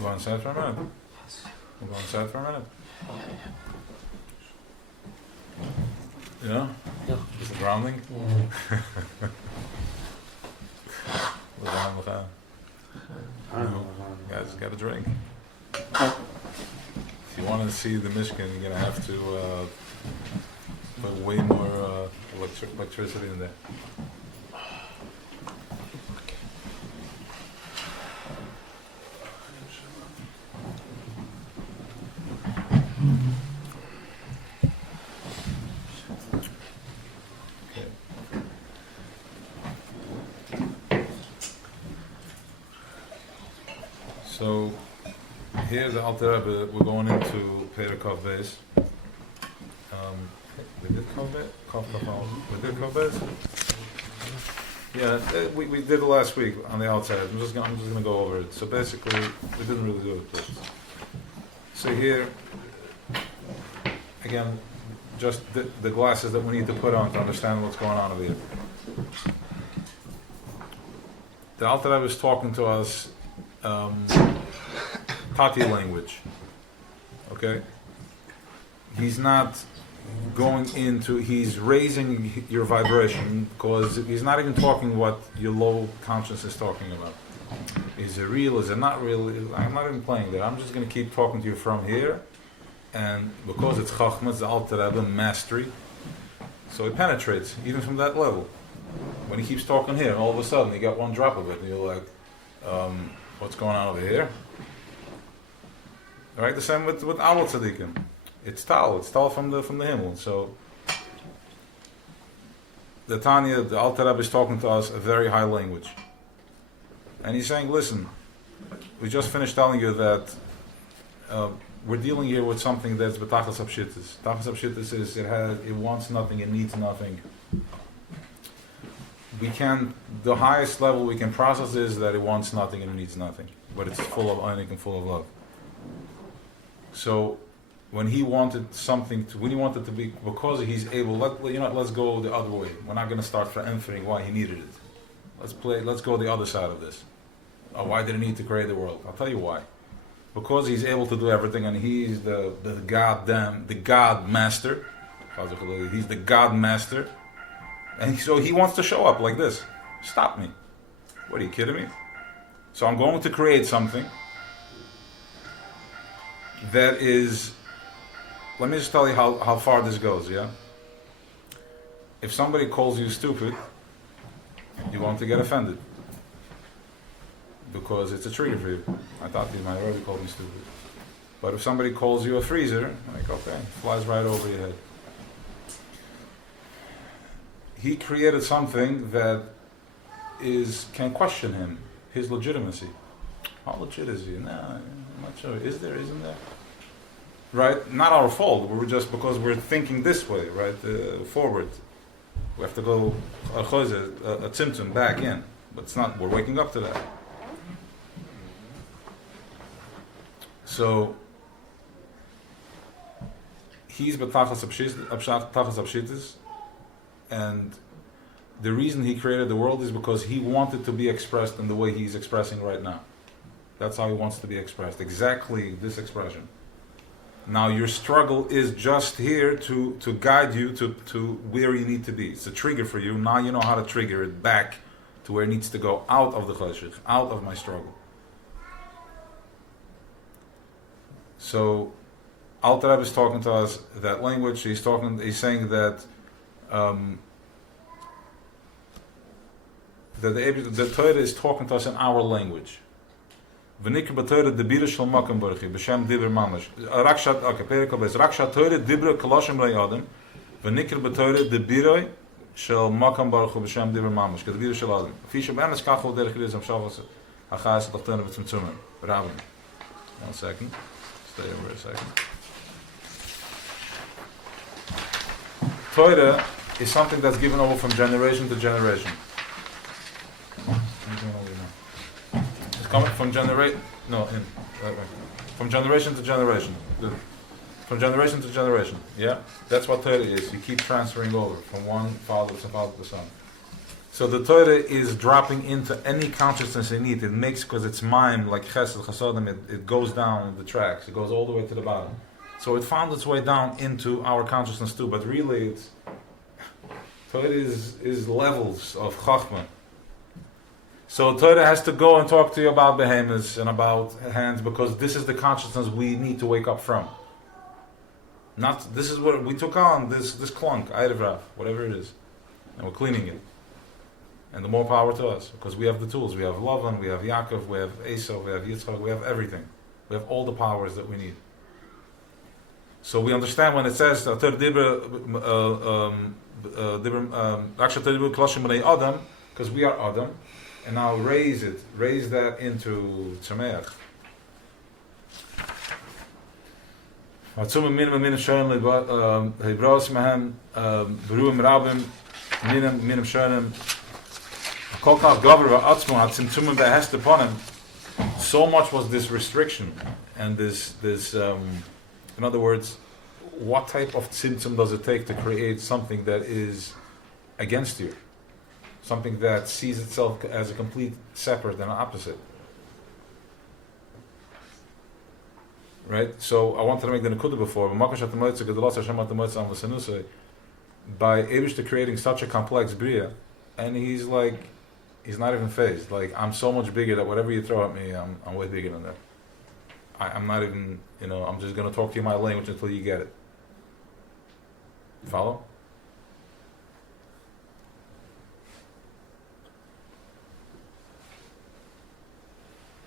Go inside for a minute. We'll go inside for a minute. Yeah? Yeah. Is it grounding? Yeah. With that. I don't know. Guys, got a drink. If you want to see the Mishkan, you're gonna have to put way more electricity in there. So here the Alter Rebbe, we're going into Kuf Bies. We did Kuf Bies? We did Kuf Bies? Yeah, we did it last week on the outside. I'm just gonna go over it. So basically, we didn't really do it. But so here, again, just the glasses that we need to put on to understand what's going on over here. The Alter Rebbe is talking to us Tati language. Okay? He's not going into, he's raising your vibration because he's not even talking what your low conscience is talking about. Is it real? Is it not real? I'm not even playing there. I'm just going to keep talking to you from here. And because it's Chachma, it's the Alter Rebbe, mastery. So it penetrates, even from that level. When he keeps talking here, all of a sudden you got one drop of it, and you're like, what's going on over here? Right, the same with our tzaddikim. It's tal from the Himmel. So the Tanya, the Alter Rebbe is talking to us a very high language, and he's saying, listen, we just finished telling you that we're dealing here with something that's betachas hapshitis. Betachas hapshitis is it wants nothing, it needs nothing. The highest level we can process is that it wants nothing and it needs nothing, but it's full of einik and full of love. So when he wanted to be, because he's able, let's go the other way. We're not going to start for answering why he needed it. Let's go the other side of this. Why did he need to create the world? I'll tell you why. because he's able to do everything and he's the God master. He's the God master. And so he wants to show up like this. Stop me. What, are you kidding me? So I'm going to create something that is, let me just tell you how far this goes, yeah? If somebody calls you stupid, you're going to get offended. Because it's a trigger for you. I thought you might already call me stupid. But if somebody calls you a freezer, like, okay, flies right over your head. He created something that can question him, his legitimacy. How legit is he? Nah, I'm not sure. Is there, isn't there? Right? Not our fault. We're just because we're thinking this way, right? Forward. We have to go a tzimtzum back in. But it's not, we're waking up to that. So, he's betachas abshitis, and the reason he created the world is because he wanted to be expressed in the way he's expressing right now. That's how he wants to be expressed. Exactly this expression. Now your struggle is just here to guide you to where you need to be. It's a trigger for you. Now you know how to trigger it back to where it needs to go, out of the cheshire, out of my struggle. So Alter Rebbe is talking to us that language. He's saying that the Torah is talking to us in our language. V'nikr b'Torah debira shel makam baruchi b'shem dibur mamash. Rakshat Torah dibra koloshem le'adam. V'nikr b'Torah debira shel makam baruchi b'shem dibur mamash. Kedibira shel adam. Fisha b'emes kachol derech rizam shavas achas l'chtana b'tzimtzumim. Rabin. 1 second. Stay over a second. Torah is something that's given over from generation to generation. It's coming from from generation to generation. From generation to generation. Yeah? That's what Torah is. You keep transferring over from one father to son. So the Torah is dropping into any consciousness in it. It makes, because it's mime, like Chesed, Chasodim, it goes down the tracks. It goes all the way to the bottom. So it found its way down into our consciousness too. But really, Torah is levels of Chachma. So Torah has to go and talk to you about behemoths and about hands, because this is the consciousness we need to wake up from. Not, this is what we took on, this clunk, Eirevrav, whatever it is. And we're cleaning it. And the more power to us, because we have the tools. We have Lavan, we have Yaakov, we have Esau, we have Yitzchak, we have everything. We have all the powers that we need. So we understand when it says because we are Adam, and now raise that into Tzameach. So much was this restriction and this in other words, what type of tzimtzum does it take to create something that is against you? Something that sees itself as a complete separate and opposite. Right? So I wanted to make the nekuda before. By Eibushter creating such a complex bria, and he's not even phased. Like, I'm so much bigger that whatever you throw at me, I'm way bigger than that. I'm not even, I'm just going to talk to you my language until you get it. Follow?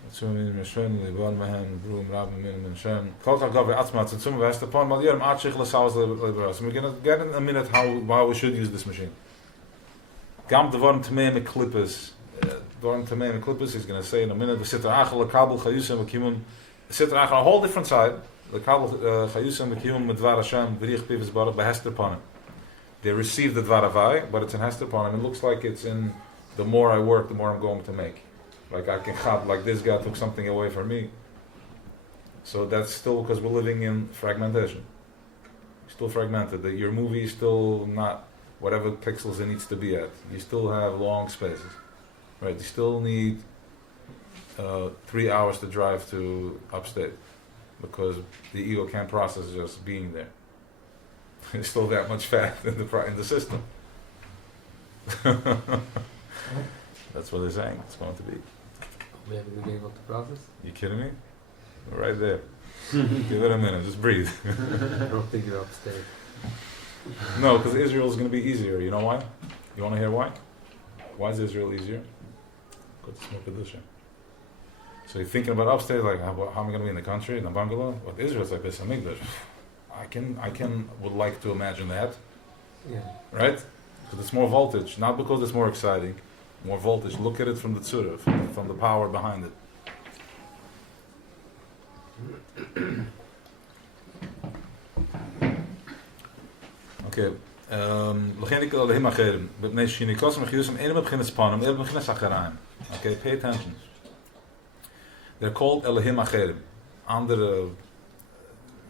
Get in a minute how we should use this machine. Gam de warm tmei me klippes. Warm tmei me klippes is going to say in a minute. The sitra achal kabel chayusem v'kimun. The sitra achal a whole different side. The kabel chayusem v'kimun mit dvar Hashem v'rich pivis bar behester panim. They receive the dvar avai, but it's in hester panim. It looks like it's in the more I work, the more I'm going to make. Like I can chab, like this guy took something away from me. So that's still because we're living in fragmentation. Still fragmented. Your movie is still not whatever pixels it needs to be at. You still have long spaces, right? You still need 3 hours to drive to upstate because the ego can't process just being there. There's still that much fat in the system. That's what they're saying. It's going to be. We haven't been able to process. You kidding me? We're right there. Give it a minute. Just breathe. I don't think you're upstate. No, because Israel is going to be easier. You know why? You want to hear why? Why is Israel easier? Because it's more Kedusha. So you're thinking about upstate, like, how am I going to be in the country, in a bungalow? But Israel's like Beis Hamikdash. would like to imagine that, Yeah. right? Because it's more voltage, not because it's more exciting. More voltage. Look at it from the tzura, from the power behind it. Okay. Okay, pay attention. They're called Elohim Acherim, andere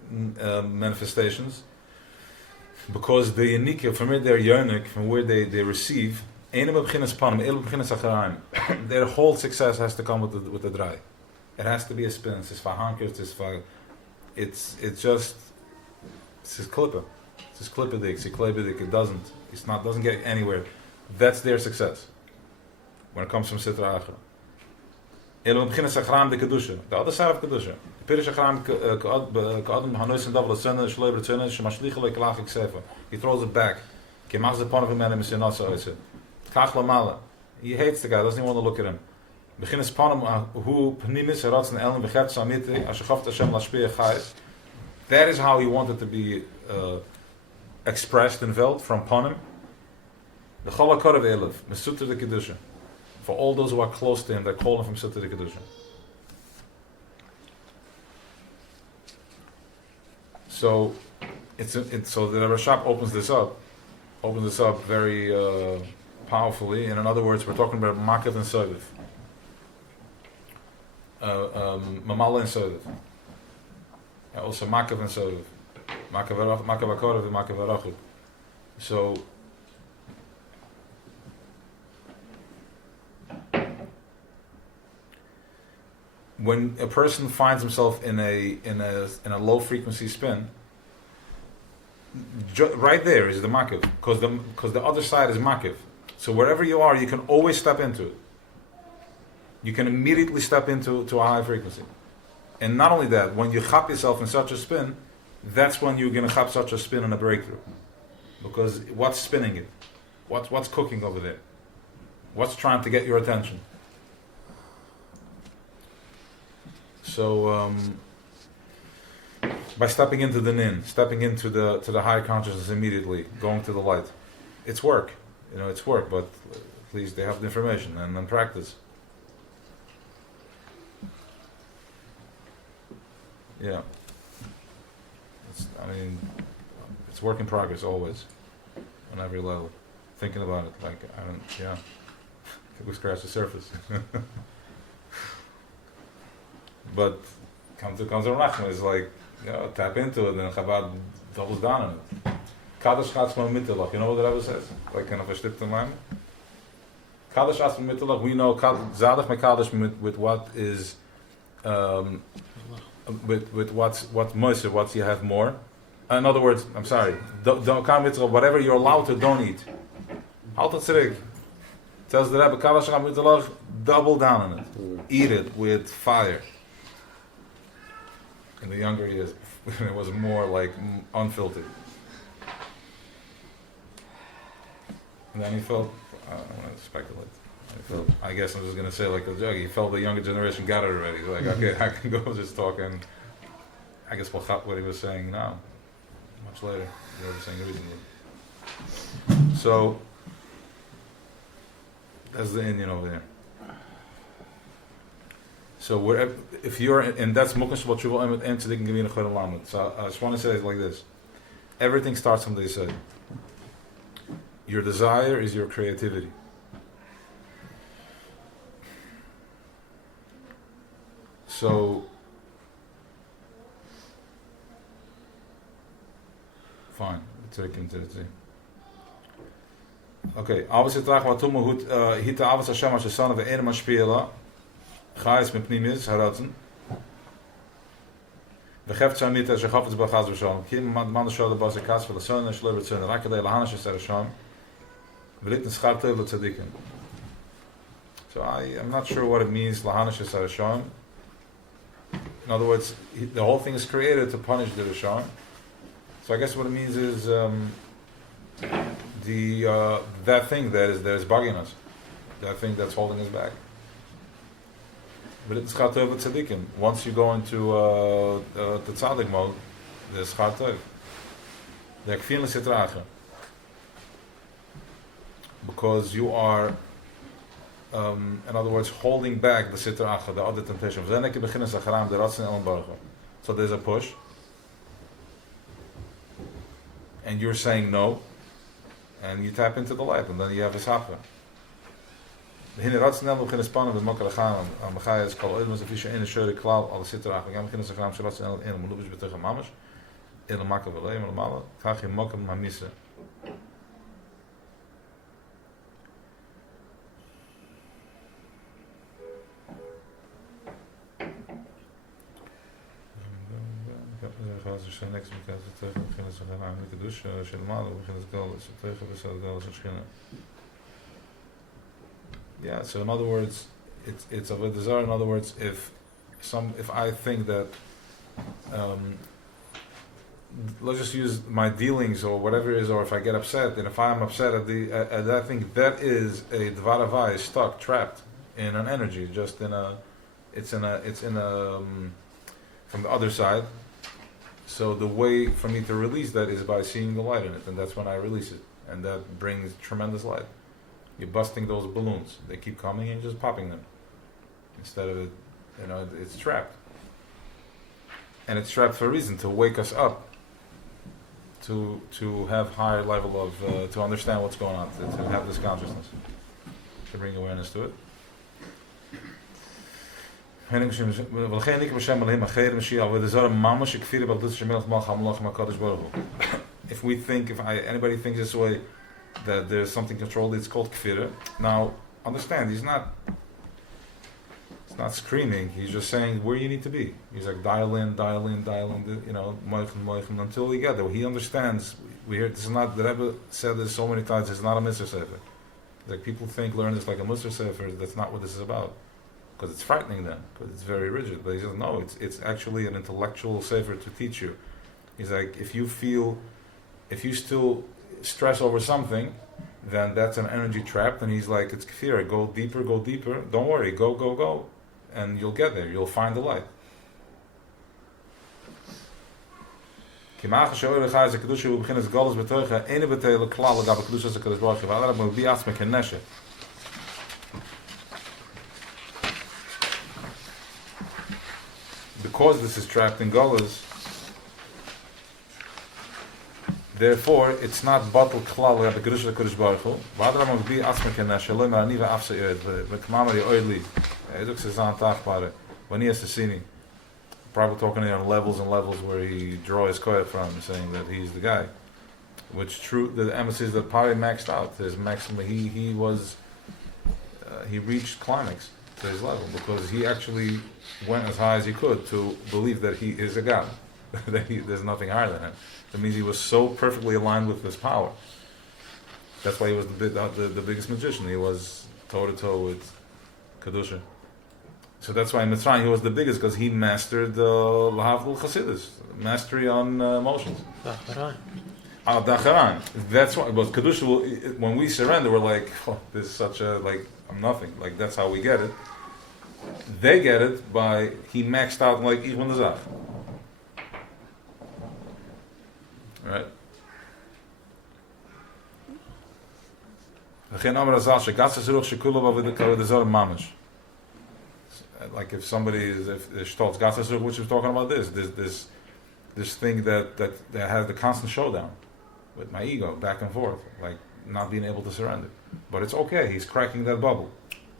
manifestations, because the unique, from where they're unique, from where they receive, their whole success has to come with the dry. It has to be a spin. It's just klippe. It's klippedik. It doesn't get anywhere. That's their success when it comes from Sitra Achra. The other side of Kedusha. He throws it back. He hates the guy, doesn't even want to look at him. That is how he wanted to be expressed in Veld, from Panim. The Cholakar of Elef, Mesutra de Kedusha. For all those who are close to him, they call him from Sutra de Kedusha. So, so the Rashab opens this up very powerfully. And in other words, we're talking about Makav and Soviv. Mamala and Soviv. Also Makav and Soviv. Makav Akorav and Makav Arachud. So, when a person finds himself in a low frequency spin, right there is the makiv, because the other side is makiv. So wherever you are, you can always step into it. You can immediately step into a high frequency. And not only that, when you chap yourself in such a spin, that's when you're going to chap such a spin and a breakthrough. Because what's spinning it? What's cooking over there? What's trying to get your attention? So, by stepping into the nin, stepping into the higher consciousness immediately, going to the light, it's work. It's work, but at least they have the information and then practice. Yeah. It's work in progress always, on every level. Thinking about it, I think we scratch the surface. But comes to Rachman is like, tap into it and Chabad doubles down on it. Kaddish Chatzma Mittelach, you know what the Rebbe says? Like in a verstippte line. Kaddish Chatzma Mittelach, we know Zadach me Kaddish with what is, with what's Moshe, what you have more. In other words, I'm sorry, whatever you're allowed to, don't eat. Halt het zurück. Tells the Rebbe, Kaddish Chatzma Mittelach, double down on it. Eat it with fire. In the younger years, it was more like unfiltered. And then he felt, I don't want to speculate. I guess I'm just going to say like the joke, he felt the younger generation got it already. Like, okay, I can go just talk and I guess what he was saying now, much later, he was saying recently. So, that's the Indian over there. So wherever, if you're, and that's Mukhash what you will enter the Gavina Chayr Lamed. So I just want to say it like this. Everything starts from the Yisod. Your desire is your creativity. So fine, let's take into it. Okay, Avos Yitrach Matumu Hut Hita Avos Hashem Hashem Ve Ein Mashpiela. Chayes mit Pnimis, haratzen. V'cheft shamit as shechafetz b'chaz v'shalom. Kim man shol b'as kas v'lasson shlo b'tzon rakadei lahanish ser sham. V'lit neschar tov l'tzadikim. So I'm not sure what it means lahanish ser sham. In other words, the whole thing is created to punish the Rishon. So I guess what it means is that thing that is bugging us, that thing that's holding us back. But it's schar tov tzadikim. Once you go into the tzaddik mode, there's schar tov. The kfir l'sitracha. Because you are, in other words, holding back the sitracha, the other temptation. So there's a push, and you're saying no, and you tap into the light, and then you have a sapra. Hin ratzonel begin spannen met makkelijk gaan. Aan ga je het kal uit met een visje in de scheur klaar alle sitracha. Gaan beginnen ze gaan ratzonel in de moeders betuigen mamas. In de makkelijk wel helemaal. Ga je makkelijk maar missen. Dus niks bekend tegen beginnen ze gaan met de douche als je normaal begint het wel is tegen we zouden wel eens schillen. Yeah, so in other words, it's of a desire. In other words, if I think that let's just use my dealings or whatever it is, or if I get upset, and if I'm upset at I think that is a dvaravai stuck, trapped in an energy, just it's in a from the other side. So the way for me to release that is by seeing the light in it, and that's when I release it, and that brings tremendous light. You're busting those balloons; they keep coming and just popping them instead of it. It's trapped, and it's trapped for a reason, to wake us up, to have higher level of to understand what's going on, to have this consciousness, to bring awareness to it. If anybody thinks this way, that there's something controlled, it's called kfira. Now, understand, it's not screaming, he's just saying where you need to be. He's like, dial in, until we get there. He understands, we hear, this is not, the Rebbe said this so many times, it's not a Mitzvah Sefer. Like, people think, learn this like a Mitzvah Sefer, that's not what this is about. Because it's frightening them, because it's very rigid. But he says, no, it's actually an intellectual sefer to teach you. He's like, if you still stress over something, then that's an energy trapped, and he's like, it's kfir, go deeper, don't worry, go, and you'll get there, you'll find the light. Because this is trapped in Golas, therefore it's not batal klal at the Kedusha Kodesh Baruch Hu. V'adar mag bi atzme kenesha lo mar ani ve'afse yoed v'kmamari oidli. Eduk sezan tachpare. When he has to see me, probably talking here on levels and levels where he draw his koyat from, saying that he's the guy. Which true, the emphasis that Pari maxed out. His maximum, he reached climax to his level, because he actually went as high as he could to believe that he is a God, that there's nothing higher than him. That means he was so perfectly aligned with his power. That's why he was the biggest magician. He was toe-to-toe with Kedusha. So that's why in Mitzrayim he was the biggest, because he mastered Lahavdul Chassidus, mastery on emotions. Dacharan. That's why, because Kedusha, when we surrender, we're like, oh, this is such a, like, I'm nothing. Like, that's how we get it. They get it by, he maxed out like Ichman Zach. Right? Like if somebody is, if Stolz Gatzasur, which is talking about this thing that has the constant showdown with my ego, back and forth, like not being able to surrender. But it's okay, he's cracking that bubble,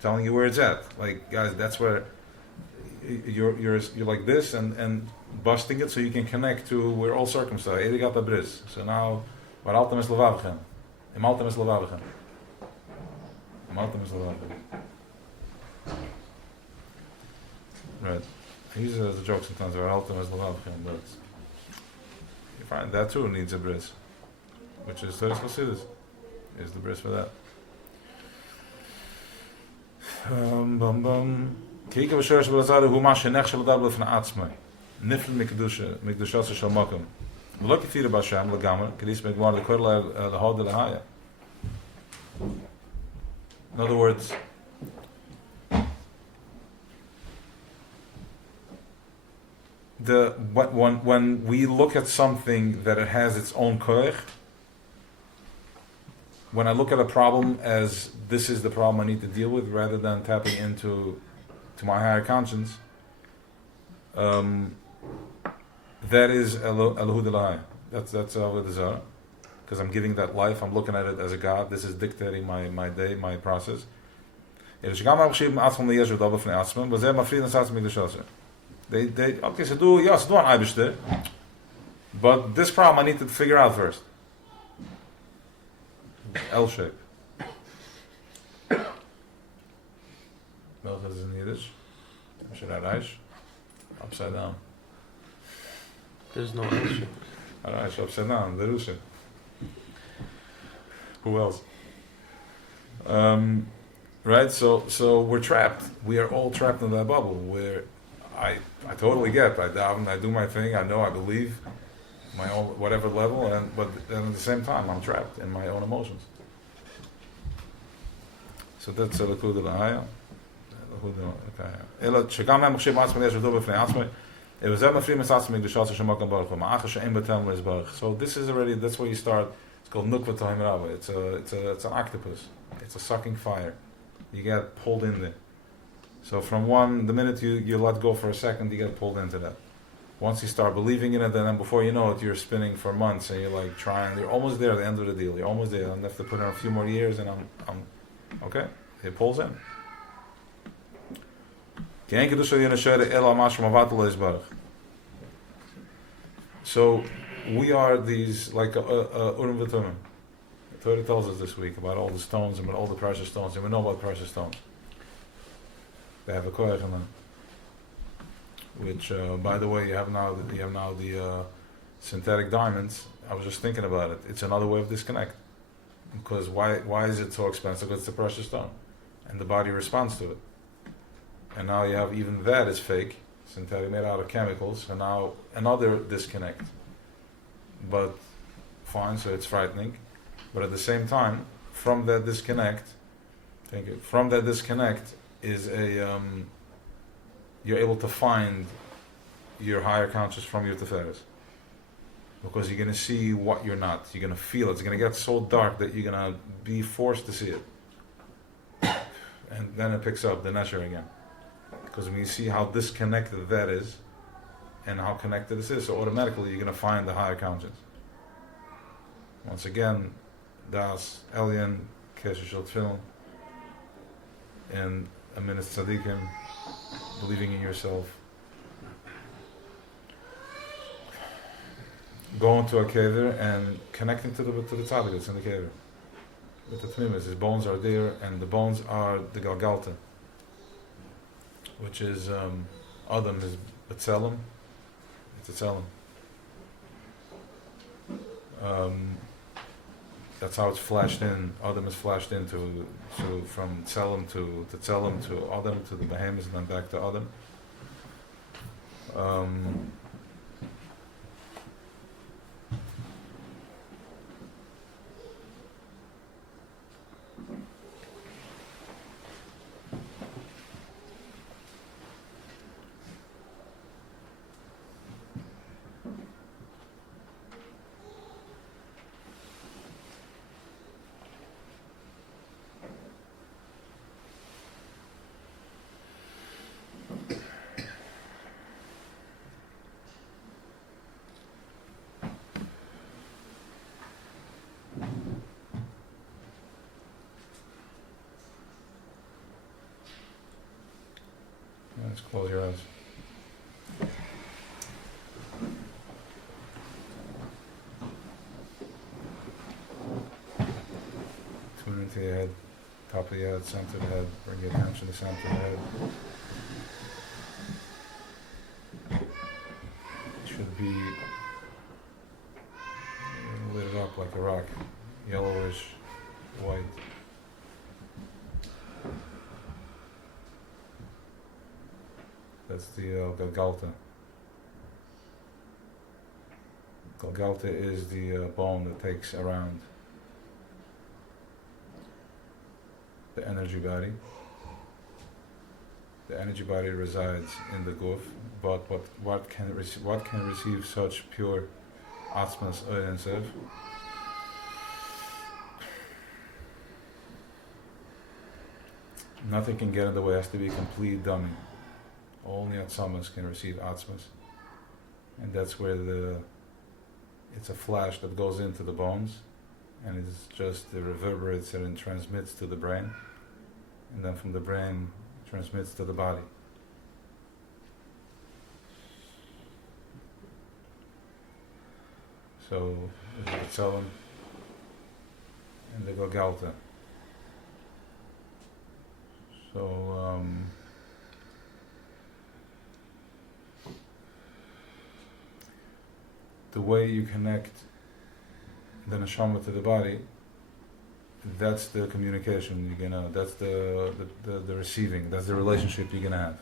telling you where it's at. Like, guys, that's where you're like this, and busting it so you can connect to, we're all circumcised. Edigat abris. So now, waar altem is levavichem. Im altem is levavichem. Im altem is levavichem. Right. I use it as a joke sometimes, or I help them as the love, but you find that too needs a bris, which is Teres Chasidus, is the bris for that. Bum bum. Kika v'shorish v'lazadu hu ma shenech shel adam lefnei atzmai. Nifl mikdushas shel makom. V'lo kefira b'Hashem legamer, kedis megmar lekor lehod lehaya. In other words, when we look at something that it has its own koich, when I look at a problem as this is the problem I need to deal with, rather than tapping into my higher conscience, that is Elohud Elahai. That's Avodah Zarah, because I'm giving that life. I'm looking at it as a God. This is dictating my day, my process. They okay, so do an Eibishter, but this problem I need to figure out first. L shape. Melchus is in Yiddish. Reish. Upside down. There's no answer. Reish, upside down. Derusha. Who else? Right. So we're trapped. We are all trapped in that bubble where I totally get. I daven. I do my thing. I know. I believe. My own whatever level, but at the same time I'm trapped in my own emotions. So that's the Likud Elahaya. Ela shekam machshev atzmei yesh v'do b'fnei atzmei. It was ever free misatzmei mikdushas shemakam baruch ma'achas she'en b'tem le'izbarach. So this is already, that's where you start. It's called nukva tahim rava. It's an octopus. It's a sucking fire. You get pulled in there. So from the minute you let go for a second, you get pulled into that. Once you start believing in it, then before you know it, you're spinning for months, and you're like trying. You're almost there at the end of the deal. You're almost there. I have to put in a few more years, and I'm okay. It pulls in. So we are these like Urim v'Tumim. The Torah tells us this week about all the stones and about all the precious stones, and we know about precious stones. They have a koyach in them. Which, by the way, you have now the synthetic diamonds. I was just thinking about it. It's another way of disconnect. Because why is it so expensive? Because it's a precious stone, and the body responds to it. And now you have even that is fake, synthetic, made out of chemicals, and now another disconnect. But fine, so it's frightening. But at the same time, from that disconnect, is you're able to find your higher conscious from your teferes. Because you're going to see what you're not. You're going to feel it. It's going to get so dark that you're going to be forced to see it. And then it picks up the nesher again. Because when you see how disconnected that is, and how connected this is, so automatically you're going to find the higher conscious. Once again, Das, Elyon, Kesher Shel Tefillin, and a minute tzaddikim, believing in yourself. Going to a kever and connecting to the tzaddik that's in the kever. With the tmimis, his bones are there, and the bones are the galgalta, which is Adam is B'Tselem. It's a Tselem. That's how it's flashed in. Adam is flashed into from Tselem to Tselem to Adam to the Behemoth and then back to Adam. Let's close your eyes. Tune into your head, top of your head, center of the head. Bring your attention to the center of the head. should be lit up like a rock, yellowish, white. That's the Galgalta. Galgalta is the bone that takes around the energy body. The energy body resides in the guf, but what can receive such pure atmas and sev? Nothing can get in the way. It has to be a complete dummy. Only atsamas can receive atmas, and that's where it's a flash that goes into the bones, and it's just it reverberates and transmits to the brain, and then from the brain transmits to the body. So the Tzelem and the Galgalta. So the way you connect the neshama to the body, that's the communication you're gonna. That's the receiving. That's the relationship you're gonna have.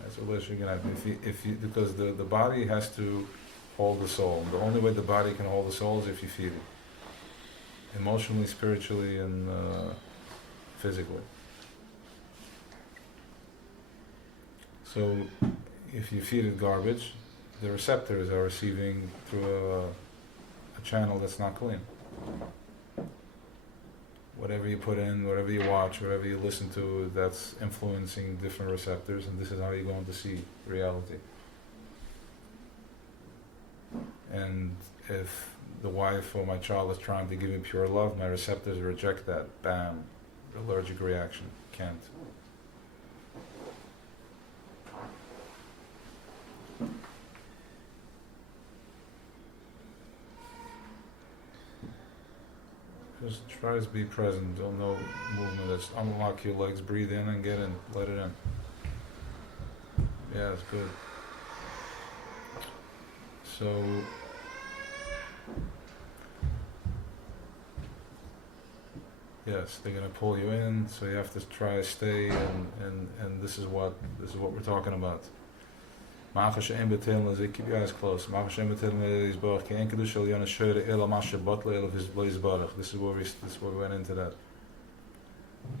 That's the relationship you're gonna have. If you because the body has to hold the soul. The only way the body can hold the soul is if you feed it, emotionally, spiritually, and physically. So, if you feed it garbage, the receptors are receiving through a channel that's not clean. Whatever you put in, whatever you watch, whatever you listen to, that's influencing different receptors, and this is how you're going to see reality. And if the wife or my child is trying to give me pure love, my receptors reject that. Bam. Allergic reaction. Can't. Just try to be present. Don't know movement. Just unlock your legs. Breathe in and get in. Let it in. Yeah, it's good. So yes, they're gonna pull you in. So you have to try to stay. And this is what we're talking about. Keep your eyes closed. This is where we went into that.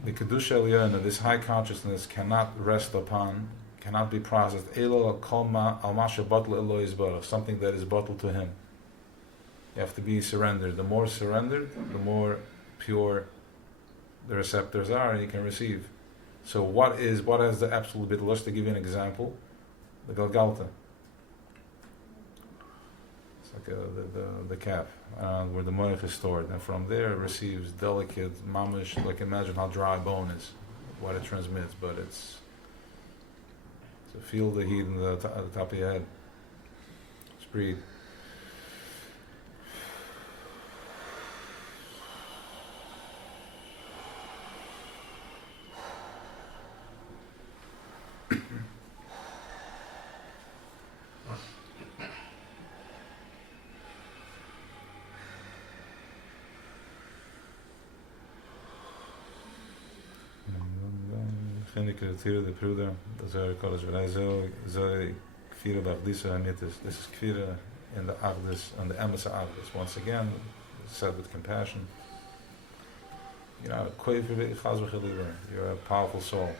The Kedusha Elyon, this high consciousness, cannot rest upon, cannot be processed. Something that is bottled to Him. You have to be surrendered. The more surrendered, the more pure the receptors are, and you can receive. So what has the absolute bit? Let's to give you an example. The Galgalta. It's like the cap where the moich is stored, and from there it receives delicate mamish. Like imagine how dry bone is, what it transmits, but it's to feel the heat at the top of your head. Just breathe. The Pruder, das College Zoi Kfira Bardisa Amitis. This is Kfira in the Agdis and the Emesa Agdis. Once again, said with compassion. You're a powerful soul.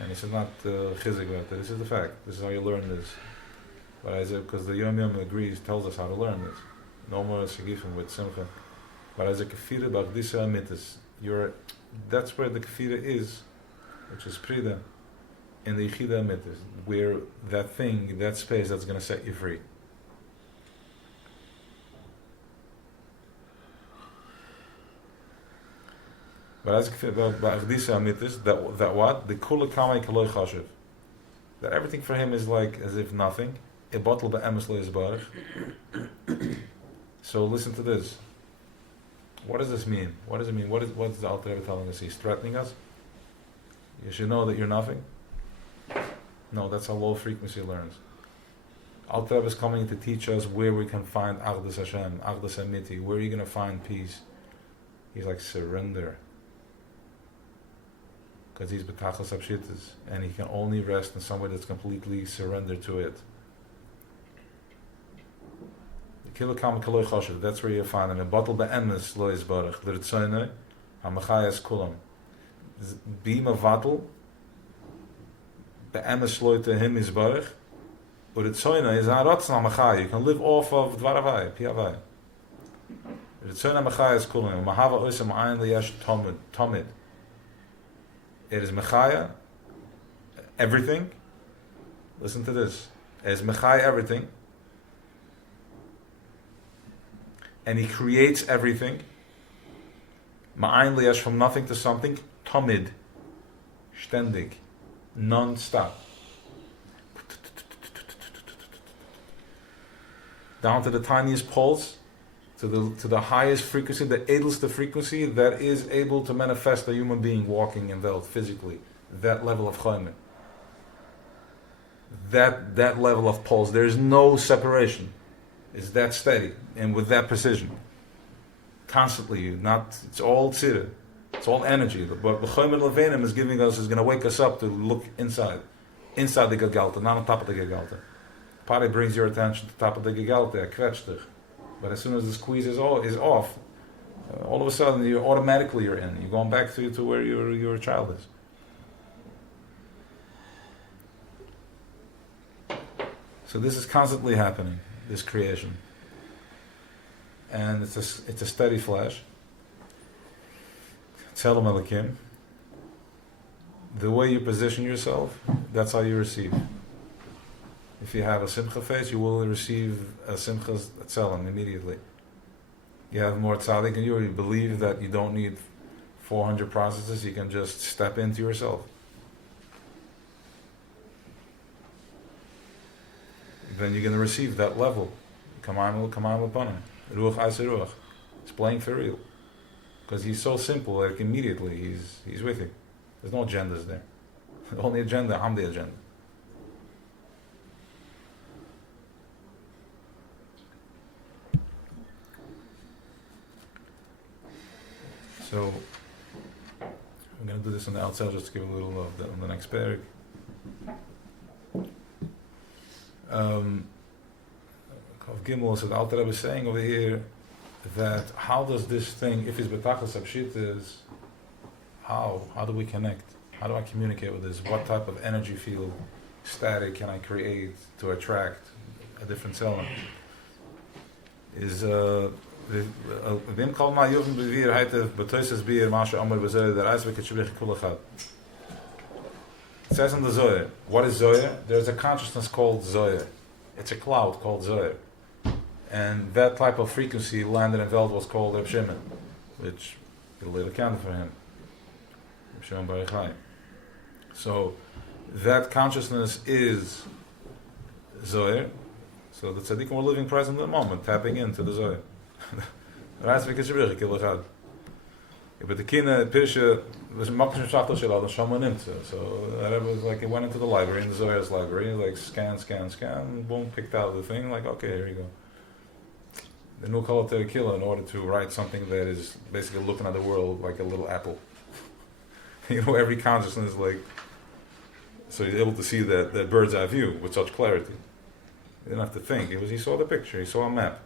And this is not chizik, this is the fact. This is how you learn this. But I said, because the Yom Yom agrees, tells us how to learn this. No more Sigifim with Simcha. But as a Kfira Bardisa Amitis, that's where the Kfira is, which is Prida, in the Yichida Amitis, where that thing, that space that's going to set you free. But as Ba'agdisa Amitis, that what? The Kula Kamai Kaloi Chashiv. That everything for him is like as if nothing. A bottle Ba'emes Lo Yizbarach. So listen to this. What does this mean? What does it mean? What is the Alter Rebbe telling us? He's threatening us? You should know that you're nothing. No, that's how low frequency learns. Alter Rebbe is coming to teach us where we can find Achdus Hashem, Achdus Amiti. Where are you going to find peace? He's like, surrender. Because he's B'tachas Apshitas, and he can only rest in somewhere that's completely surrendered to it. That's where you find him. Batal be'emes lo yisbarach. L'ritzonei ha'machayas kulam. Be mavatal be'emes lo tehim yisbarach. L'ritzonei is ha'ratzon ha'machayah. You can live off of dvaravai, piyavai. L'ritzonei ha'machayas kulam. Mahava oisam ayin liyash tomid. It is mechaya, everything. Listen to this. It is mechaya, everything. And he creates everything. Ma'ayin liyash, from nothing to something. Tomid, ständig, non-stop. Down to the tiniest pulse, to the highest frequency, the edelste frequency that is able to manifest a human being walking in Welt physically. That level of chaymer. That level of pulse. There is no separation. It's that steady and with that precision. Constantly, it's all tzira. It's all energy. But the chaymer levenim is giving us, is going to wake us up to look inside the Gagalta, not on top of the Gagalta. Pari brings your attention to the top of the Gagalta, kwetschtig. But as soon as the squeeze is off, all of a sudden you're in. You're going back to where your child is. So this is constantly happening, this creation, and it's a steady flash. Tzelem Elokim. The way you position yourself, that's how you receive. If you have a simcha face, you will receive a simcha tzelem immediately. You have more tzaddik in you, or you believe that you don't need 400 processes, you can just step into yourself. Then you're going to receive that level. Kamayim upon him. Ruach Eis Ruach. It's playing for real. Because he's so simple, like immediately he's with you. There's no agendas there. The only agenda, I'm the agenda. So, we're going to do this on the outside just to give a little of on the next parak. Kuf Gimmel, so the Alter Rebbe is saying over here that how does this thing, if it's B'tachas Apshitas, how do we connect? How do I communicate with this? What type of energy field, static can I create to attract a different cell? Is Vim kol ma yuvim b'vir heitev b'toises bir masha amar b'zoyer der eis v'ketshbrich kul echad. It says in the Zohar, what is Zohar? There's a consciousness called Zohar. It's a cloud called Zohar. And that type of frequency landed in Welt was called Reb Shimon, which he lit a candle for him. Reb Shimon Bar Yochai. So that consciousness is Zohar. So the tzaddikim were living present in the moment, tapping into the Zohar. But the kina pirsha was makshim shachtel shelad and shama nimtza. So the Rebbe was like, he went into the library, in the Zohar's library, like scan, boom, picked out the thing, like okay, here you go. The new color terakila in order to write something that is basically looking at the world like a little apple. Every consciousness like, so he's able to see that bird's eye view with such clarity. He didn't have to think. He saw the picture. He saw a map.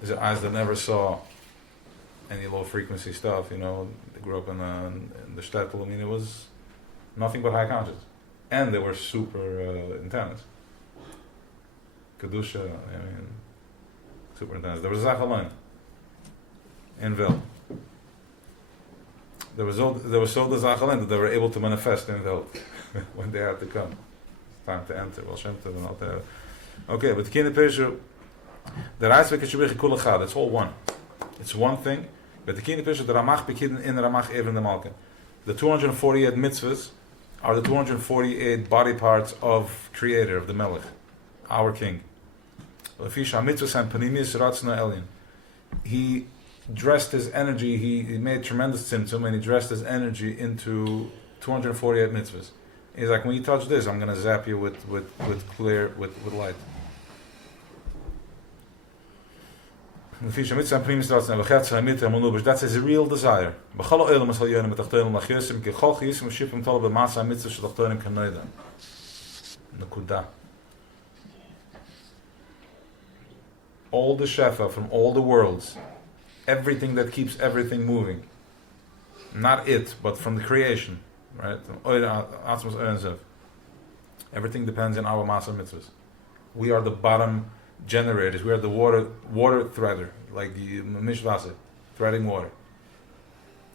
His eyes that never saw any low frequency stuff. They grew up in the shtetl. I mean, it was nothing but high conscious, and they were super intense. Kedusha. Super intense. There was Zachalan in Welt. There was so the Zachalan that they were able to manifest in Welt when they had to come. It's time to enter. Well, Shem Tov and all that. Okay, but the Kinder Pesher, the Reiz v'ketshbrich kul echad, it's all one. It's one thing. But the Kinder Pesher, the Ramach bekiden in Ramach even the Malka. The 248 mitzvahs are the 248 body parts of Creator, of the Melech, our King. He dressed his energy, he made tremendous tzimtzum, and he dressed his energy into 248 mitzvahs. He's like, when you touch this, I'm gonna zap you with light. That's his real desire. All the shefa from all the worlds, everything that keeps everything moving, not it, but from the creation, right? Everything depends on our masa mitzvahs. We are the bottom generators. We are the water threader, like the mishvase, threading water.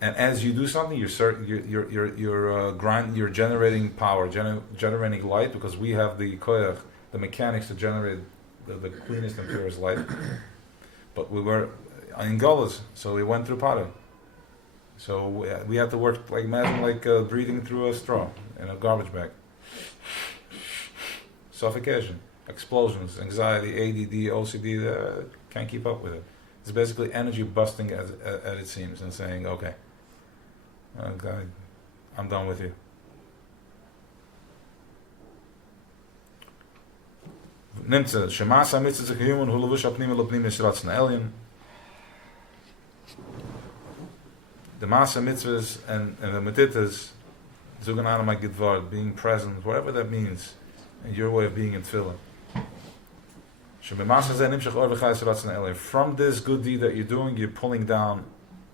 And as you do something, you're generating power, generating light, because we have the koyach, the mechanics to generate the cleanest and purest light. But we were in Golas, so we went through Pada. So we had to work imagine breathing through a straw in a garbage bag. Suffocation, explosions, anxiety, ADD, OCD, can't keep up with it. It's basically energy busting as it seems and saying, okay, I'm done with you. Nimtze, Shemasa mitzvah human who levush apnim elopnim yisratz na'elyon. The masa mitzvahs and the metitas, zugan anamai gidvar, being present, whatever that means, in your way of being in tefillah. Shememasa zeh nimshach or v'chai yisratz na'elyon. From this good deed that you're doing, you're pulling down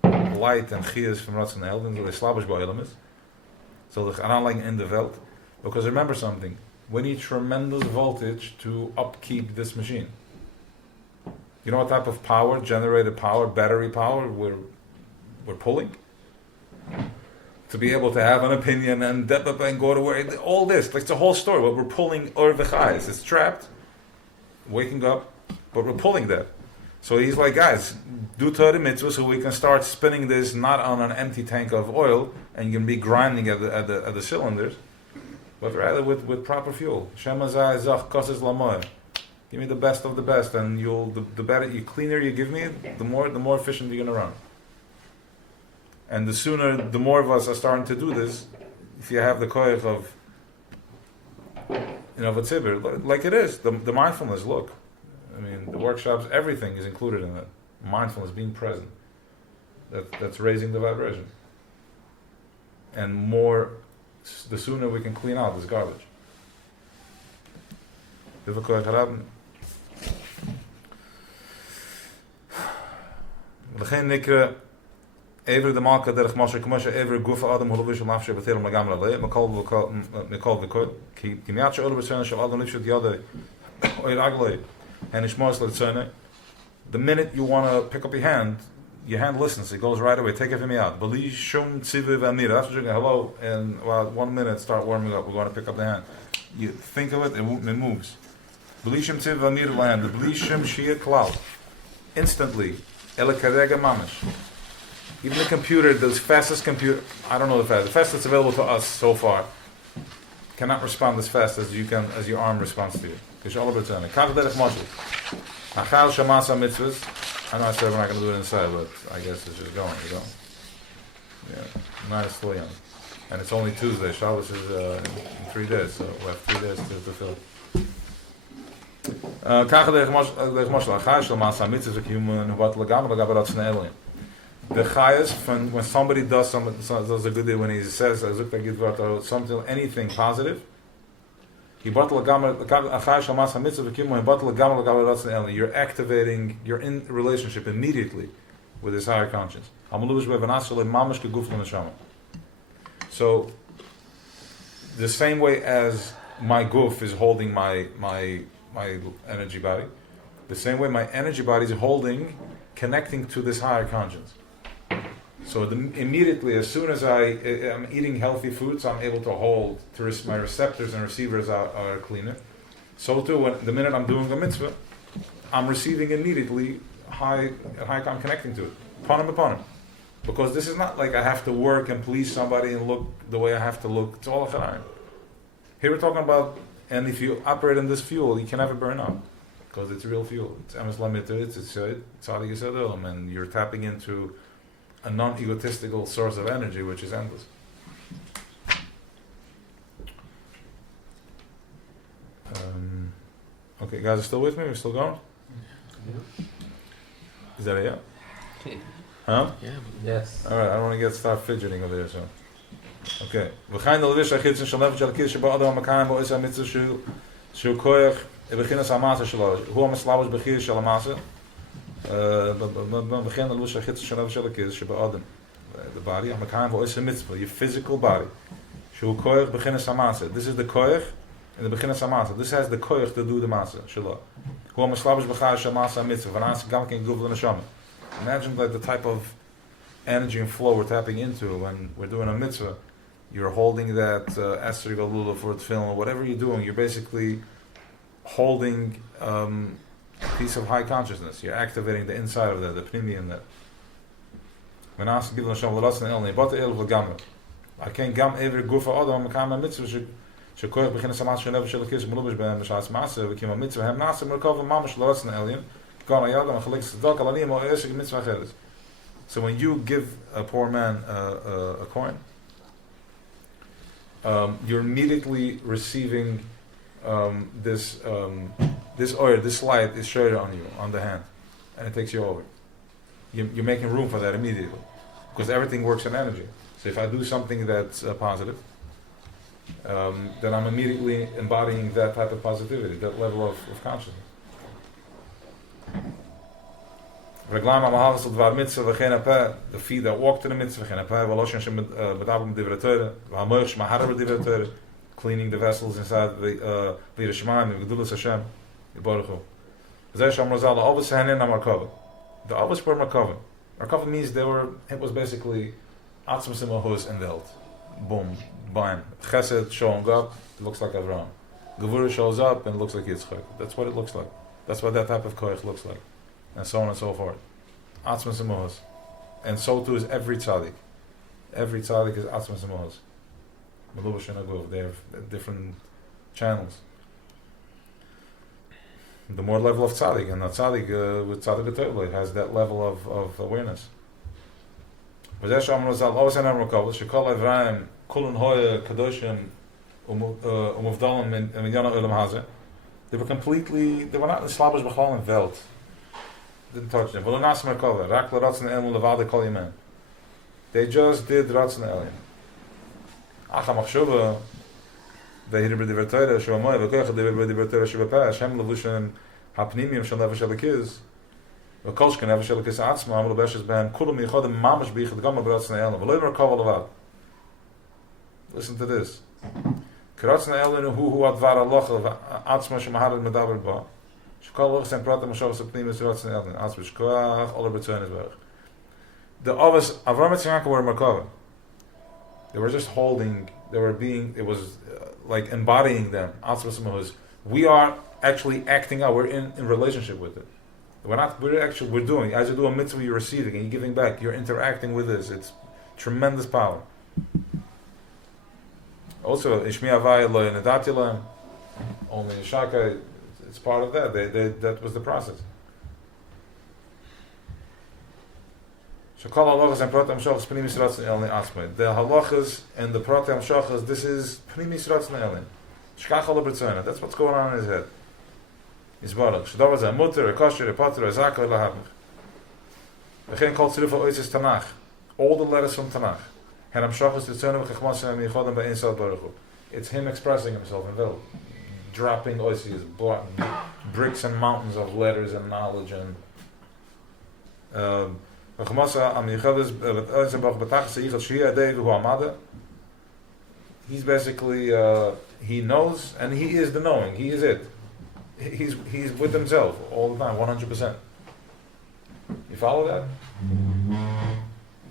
light and chiyas from ratz na'elyon, so they slavish ba'elamis. So the ananlang in the veld. Because remember something, we need tremendous voltage to upkeep this machine. You know what type of power, generated power, battery power we're pulling? To be able to have an opinion and go to where, all this, like it's a whole story. What we're pulling or v'chayis, it's trapped, waking up, but we're pulling that. So he's like, guys, do Torah mitzvah so we can start spinning this not on an empty tank of oil and you can be grinding at the cylinders, but rather with proper fuel. Shemazai zach koses lamoy. Give me the best of the best, and the better, the cleaner you give me, the more efficient you're gonna run. And the more of us are starting to do this, if you have the koyach of, v'tzibur, like it is, the mindfulness, look. I mean, the workshops, everything is included in that. Mindfulness, being present. That's raising the vibration. And the sooner we can clean out this garbage. Ever the Malka derech Moshe Moshe ever gufa Adam holovish lafshe b'telim lagamra le mekol v'kol ki miat she'ol b'tzena shel Adam lifshut yadei oir aglei and ishmos l'tzena. The minute you want to pick up your hand listens. It goes right away. Take it from me out. B'li shum tziviv amir. That's what you're going. Hello, and about 1 minute, start warming up. We're going to pick up the hand. You think of it, it moves. B'li shum tziviv amir land. The b'li shum shia klal. Instantly. Ele karega mamish. Even the computer, the fastest computer, I don't know the fastest available to us so far, cannot respond as fast as your arm responds to you. I know I said we're not going to do it inside, but I guess it's just going. Yeah, nice young. And it's only Tuesday. Shabbos is in 3 days, so we have 3 days to fill. The chayas, when somebody does a good deed, when he says something, anything positive, you're activating, you're in relationship immediately with this higher conscience. So, the same way as my guf is holding my energy body, the same way my energy body is connecting to this higher conscience. So immediately, as soon as I'm eating healthy foods, I'm able to hold, my receptors and receivers are cleaner. So too, the minute I'm doing a mitzvah, I'm receiving immediately I'm connecting to it. Panim b'panim. Because this is not like I have to work and please somebody and look the way I have to look. It's all a chayim. Here we're talking about, and if you operate in this fuel, you can never burn out. Because it's real fuel. It's emes lamiter, it's tzadi yisod olam, and you're tapping into a non-egotistical source of energy which is endless. Okay, you guys are still with me? We're still going? Is that a yeah? Huh? Yeah. Yes. Alright, I don't want to start fidgeting over there, so. Okay. V'chain l'levish ha'chitzin shel nefesh ha'lekis sheba adam ha'makayim bo'is ha'mitzvah shu koyach bechinas ha'masa shelo. Hu ha'maslavish bechir shel ha'masa. V'chain l'levish ha'chitzin shel nefesh ha'lekis sheba adam. The body, ha'makayim bo'is ha'mitzvah, your physical body. Shu koyach bechinas ha'masa. This is the koyach in the bechinas ha'masa. This has the koyach to do the masa shelo. Hu ha'maslavish bechir shel ha'masa ha'mitzvah. V'nas gam ken guv l'neshama. Imagine like the type of energy and flow we're tapping into when we're doing a mitzvah. You're holding that Esther Galula for tefillin, or whatever you're doing. You're basically holding a piece of high consciousness. You're activating the inside of that, the pnimi in that. I can't gam every gufa adam makam a mitzvah shekoyach bechinas hamas shelev shelekis melubish behem b'shas maaseh v'kim a mitzvah hem nasa merkava mamash l'ratzon elyon. So when you give a poor man a coin, you're immediately receiving this oil, this light is shed on you, on the hand, and it takes you over. You're making room for that immediately, because everything works in energy. So if I do something that's positive, then I'm immediately embodying that type of positivity, that level of consciousness. The feet that walk to the mitzvah, cleaning the vessels inside the Gedulas Hashem. The Avos were Markava. Markava means it was basically Atzmas Imahus in the Welt. Boom, bam. Chesed showing up, it looks like Avraham. Gevura shows up and it looks like Yitzchak. That's what it looks like. That's what that type of koyach looks like. And so on and so forth. Atzmas and Mohos. And so too is every tzaddik. Every tzaddik is Atzmas and Mohos. Melubash and Agov. They have different channels. The more level of tzaddik, and the tzaddik with tzaddik b'toyla, it has that level of awareness. V'zeh sh'amar Razal, always an Amar Kavod, shekol Evrayim, kulun hoya, kadoshim, umuvdalim, and yana ulam hazeh. They were not in slavish b'chal and veld. Didn't touch them. They just did Ratzon Elyon. Acha machshova, v'hir b'divertera sh'vamoy, v'koyach b'divertera sh'vapah, Hashem levushen hapnimim shel nefesh ha'lekis, v'kol shken nefesh ha'lekis atzma, amul b'eshes b'hem, kulam yichodem mamash b'ichad gama b'Ratzon Elyon, v'loy merkava levad. Listen to this. Ratzon Elyon hu advar alocha atzma shemahar medaber ba. Shkol loch sen pratem moshe sepnimis Ratzon Elyon. Atzma shkoach alle betzonis berg. The Avos Avram and Yitzchak were Merkava. They were just holding. They were being. It was like embodying them. Atzma. We are actually acting out. We're in relationship with it. We're not. We're doing. As you do a mitzvah, you're receiving and you're giving back. You're interacting with this. It's tremendous power. Also, Ishmi Avai Lo Yenadatilam, only Shaka, it's part of that. That was the process. Shakal halachas and pratam shachas pnimis ratzon elin asmei. The halachas and the pratam shachas, this is pnimis ratzon elin. Shkach ala b'tzona. That's what's going on in his head. Yisbarach. Shadavar zeh mutter, a kosher, a pater, a zaka, a lahabmich. V'chein kol tziruf ha'oitzis Tanakh. All the letters from Tanakh. It's him expressing himself in Vil, dropping oisies, bricks and mountains of letters and knowledge and he's basically he knows and he is the knowing, he is it. He's with himself all the time, 100%. You follow that?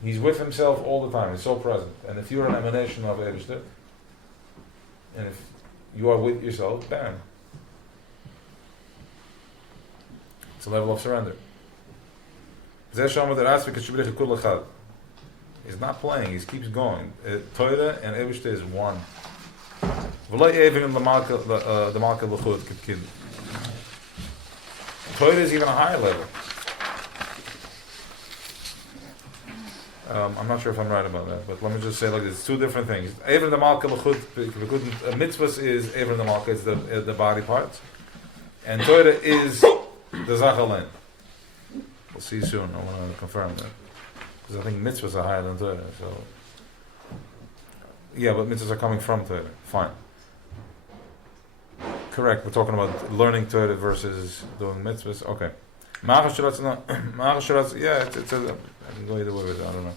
He's with himself all the time. He's so present. And if you're an emanation of Eibishter, and if you are with yourself, bam. It's a level of surrender. He's not playing. He keeps going. Torah and Eibishter is one. Torah is even a higher level. I'm not sure if I'm right about that, but let me just say like this: it's two different things. Even the Malka L'chut, mitzvahs is even the Malka, it's the body parts. And Torah is the Zach Alein. We'll see soon. I want to confirm that. Because I think mitzvahs are higher than Torah. So, yeah, but mitzvahs are coming from Torah. Fine. Correct. We're talking about learning Torah versus doing mitzvahs. Okay. Yeah, it's a, I can go either way with it. I don't know.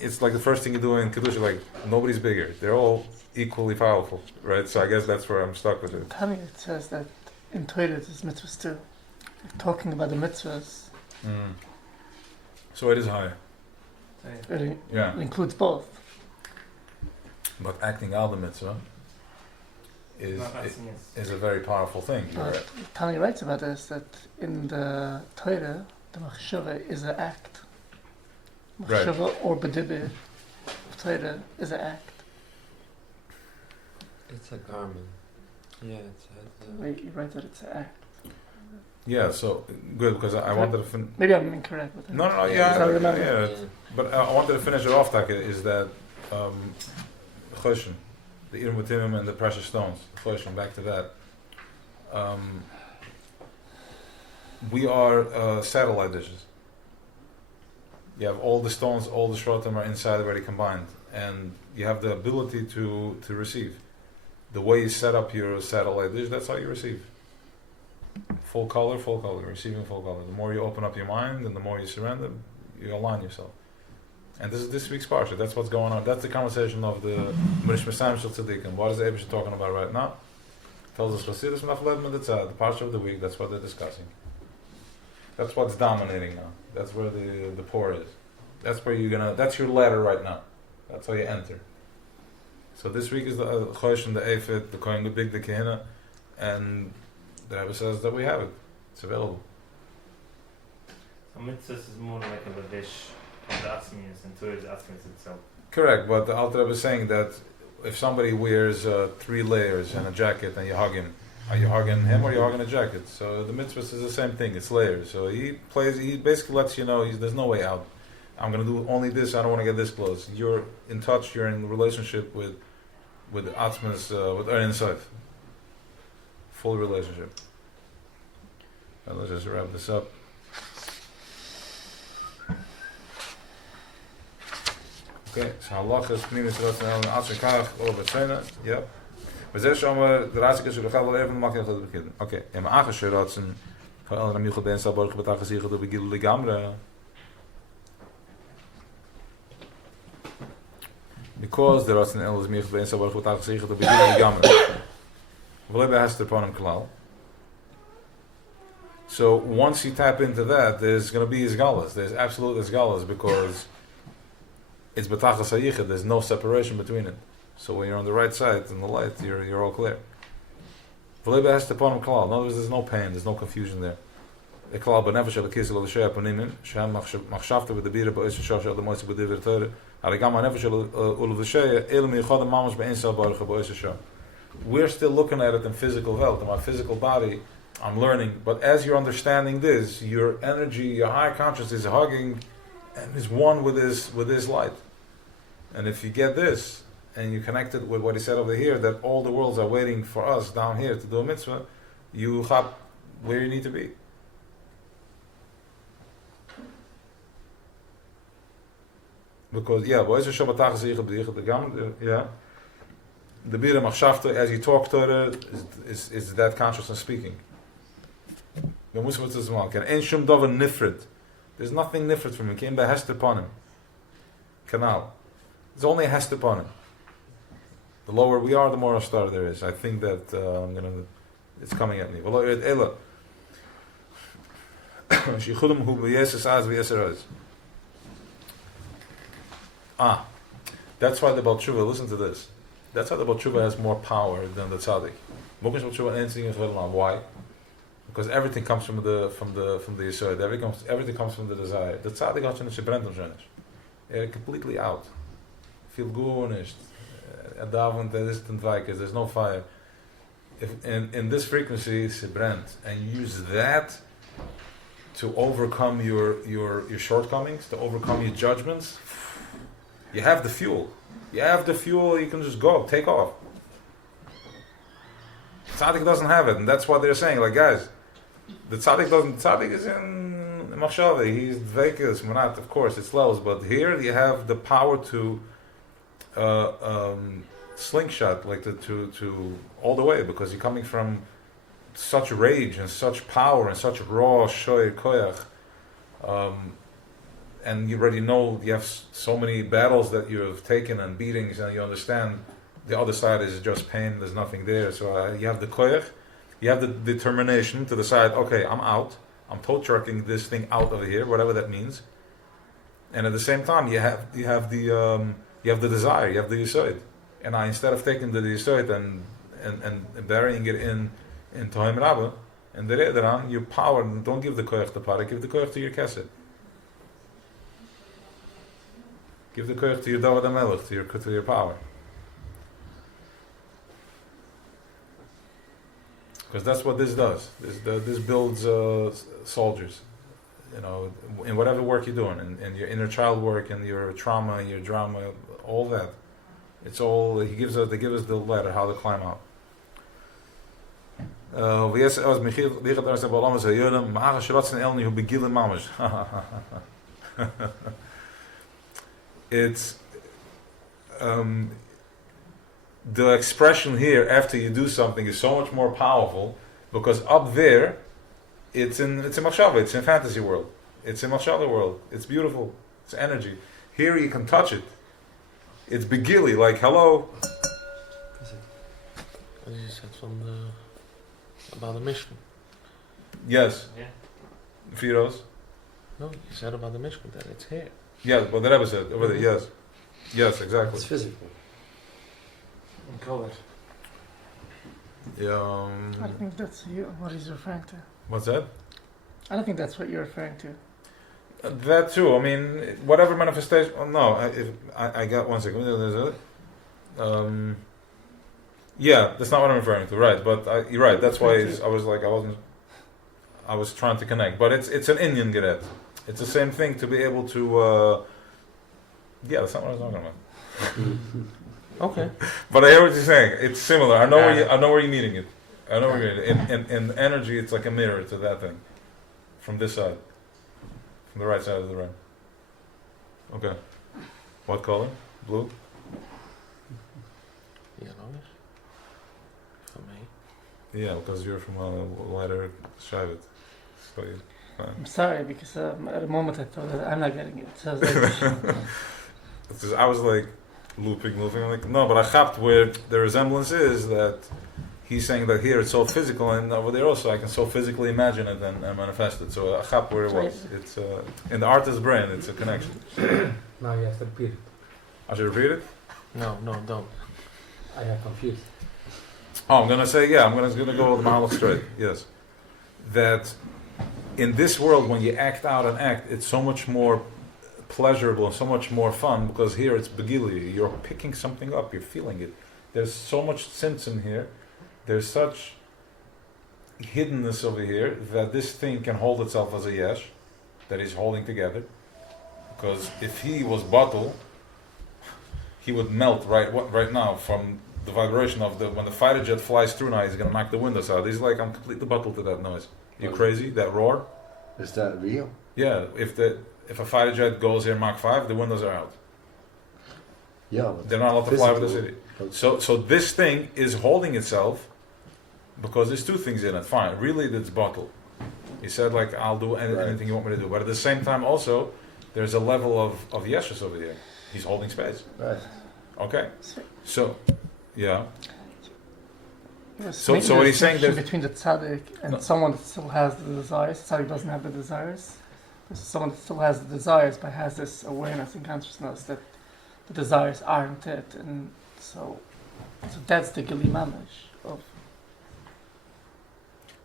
It's like the first thing you do in Kedusha, like nobody's bigger. They're all equally powerful, right? So I guess that's where I'm stuck with it. Tanya, it says that in Torah there's mitzvahs too. Talking about the mitzvahs, So it is higher. it Yeah. includes both. But acting out the mitzvah is Not asking us. is a very powerful thing. You're But right. Tanya writes about this, that in the Torah, the machshava is an act. Right. Machshava or bedibir of Torah is an act. It's a garment. Yeah, it's Wait, you write that it's an act. Yeah, so good because I wanted to Maybe I'm incorrect with it. No, Sorry, yeah, remember. yeah. But I wanted to finish it off, Taka, is that Choshen, the Irim Batimim and the precious stones, Choshen, back to that. We are satellite dishes. You have all the stones, all the shrotim are inside already combined, and you have the ability to receive. The way you set up your satellite dish, that's how you receive. Full color, receiving full color. The more you open up your mind and the more you surrender, you align yourself. And this is this week's parsha. That's what's going on. That's the conversation of the Mirish Mesayim Shel Tzadikim. What is the Eibush talking about right now? Tells us Chasidus Machled Meditzah, the parsha of the week. That's what they're discussing. That's what's dominating now. That's where the pour is. That's where you're gonna. That's your ladder right now. That's how you enter. So this week is the Chosh and the Eifet, the Kohen Big, the Kehina, and the Rebbe says that we have it. It's available. So mitzvahs is more like a dish of the asmius, and Torah is asmius itself. Correct, but the Alter Rebbe is saying that if somebody wears 3 layers and a jacket and you hug him, are you hugging him or are you hugging a jacket? So the mitzvah is the same thing, it's layers. So he basically lets you know there's no way out. I'm going to do only this, I don't want to get this close. You're in touch, you're in relationship with Atzmas, with Ein Sof. Full relationship. And let's just wrap this up. Okay, so halachas pnimis ratzon el atzikach or betzena. Yep. We zeggen zomaar de ratzikach zullen gaan wel even makkelijk te beginnen. Oké, en mijn aangesje ratzon van el ramiel ben zal borg betag gezegd door begil de gamra. Because the ratzon el is meer ben zal borg betag gezegd door begil de gamra. V'lebe has to upon him klal. So once you tap into that, there's going to be isgalas. There's absolute isgalas because it's betachas hayichid. There's no separation between it. So when you're on the right side in the light, you're all clear. V'lebe has to upon him klal. In other words, there's no pain, there's no confusion there. The klal b'nefesh el kisel el shei aponimim shehem machshavta v'debira ba'ois shal shel demoitz b'divrei Torah harigam ha'nefesh ul v'shei elam yichadam mamash be'insel baruch ba'ois shal. We're still looking at it in physical health, in my physical body. I'm learning, but as you're understanding this, your energy, your higher consciousness is hugging and is one with this light. And if you get this, and you connect it with what he said over here, that all the worlds are waiting for us down here to do a mitzvah, you have where you need to be. Because, yeah, the Bira Machshavta, as you talk to her, is that consciousness speaking. There's nothing nifrit from him. Came by hester upon him. Canal. There's only a hester upon him. The lower we are, the more a star there is. I think that it's coming at me. That's why the Baal Tshuva, listen to this. That's why the Baal Tshuva has more power than the Tzaddik. Why? Because everything comes from the Yisod. Everything comes from the desire. The Tzaddik hat schon brennt completely out. Feel gornished. There's no fire. If in this frequency it's brennt, and you use that to overcome your shortcomings, to overcome your judgments, you have the fuel. You have the fuel, you can just go, take off. Tzaddik doesn't have it, and that's what they're saying. Like, guys, the tzaddik doesn't. Tzaddik is in machshava. He's dveikus, manat. Of course, it's levels, but here you have the power to slingshot, like to all the way, because you're coming from such rage and such power and such raw shoy koyach, and you already know you have so many battles that you have taken and beatings, and you understand the other side is just pain. There's nothing there. So you have the koyach, you have the determination to decide. Okay, I'm out. I'm tow trucking this thing out of here, whatever that means. And at the same time, you have the desire, you have the yesod. And instead of taking the yesod and burying it in Tohem Rabbah, and the Rederan, you power, don't give the koyach to Parak, give the koyach to your kesed. Give the koyach to your David HaMelech, to your power. Because that's what this does. This builds soldiers. You know, in whatever work you're doing, in your inner child work, and your trauma, and your drama, all that. It's all, they give us the ladder, how to climb out. It's the expression here after you do something is so much more powerful, because up there it's in machshava, it's in fantasy world, it's in machshava world, it's beautiful, it's energy. Here you can touch it. It's begili, like hello. As you said about the Mishkan. Yes. Yeah. Firos. No, you said about the Mishkan that it's here. Yeah, but the Rebbe said over there. Yes. Yes, exactly. It's physical. In color. Yeah. I don't think that's what he's referring to. What's that? I don't think that's what you're referring to. That too. I mean, whatever manifestation. Oh, no, I got 1 second. Yeah, that's not what I'm referring to. Right, but you're right. That's why I was trying to connect. But it's an Indian geret. It's the same thing to be able to. Yeah, that's not what I was talking about. Okay. But I hear what you're saying. It's similar. I know where you're meeting it. I know where you're meeting it. In energy, it's like a mirror to that thing. From this side. From the right side of the ring. Okay. What color? Blue? Yellowish. For me. Yeah, because you're from a lighter Shavet. So you. I'm sorry, because at the moment I thought that I'm not getting it. So I was like, I was like looping. I'm like, no, but I chapped where the resemblance is that he's saying that here it's so physical, and over there also I can so physically imagine it and manifest it. So I chapped where it was. It's in the artist's brain. It's a connection. Now you have to repeat it. I should repeat it. No, don't. I am confused. Oh, I'm gonna say I'm gonna go with the Mahalach straight. Yes, that in this world when you act out an act, it's so much more pleasurable and so much more fun, because here it's begili. You're picking something up. You're feeling it. There's so much sense in here. There's such hiddenness over here that this thing can hold itself as a yesh that is holding together. Because if he was bottle, he would melt right now from the vibration of when the fighter jet flies through. Now he's gonna knock the windows out. He's like, I'm completely bottled to that noise. You crazy? That roar? Is that real? Yeah. If a fighter jet goes here Mach 5, the windows are out. Yeah, but They're not allowed to fly over the city. But So this thing is holding itself because there's two things in it. Fine, really, it's bottled. He said, like, I'll do anything you want me to do. But at the same time, also, there's a level of yeshus over here. He's holding space. right. Okay. So, yeah. so what he's saying that that between the tzaddik and someone that still has the desires, tzaddik doesn't have the desires. There's someone that still has the desires but has this awareness and consciousness that the desires aren't it, and so that's the gili mamash of.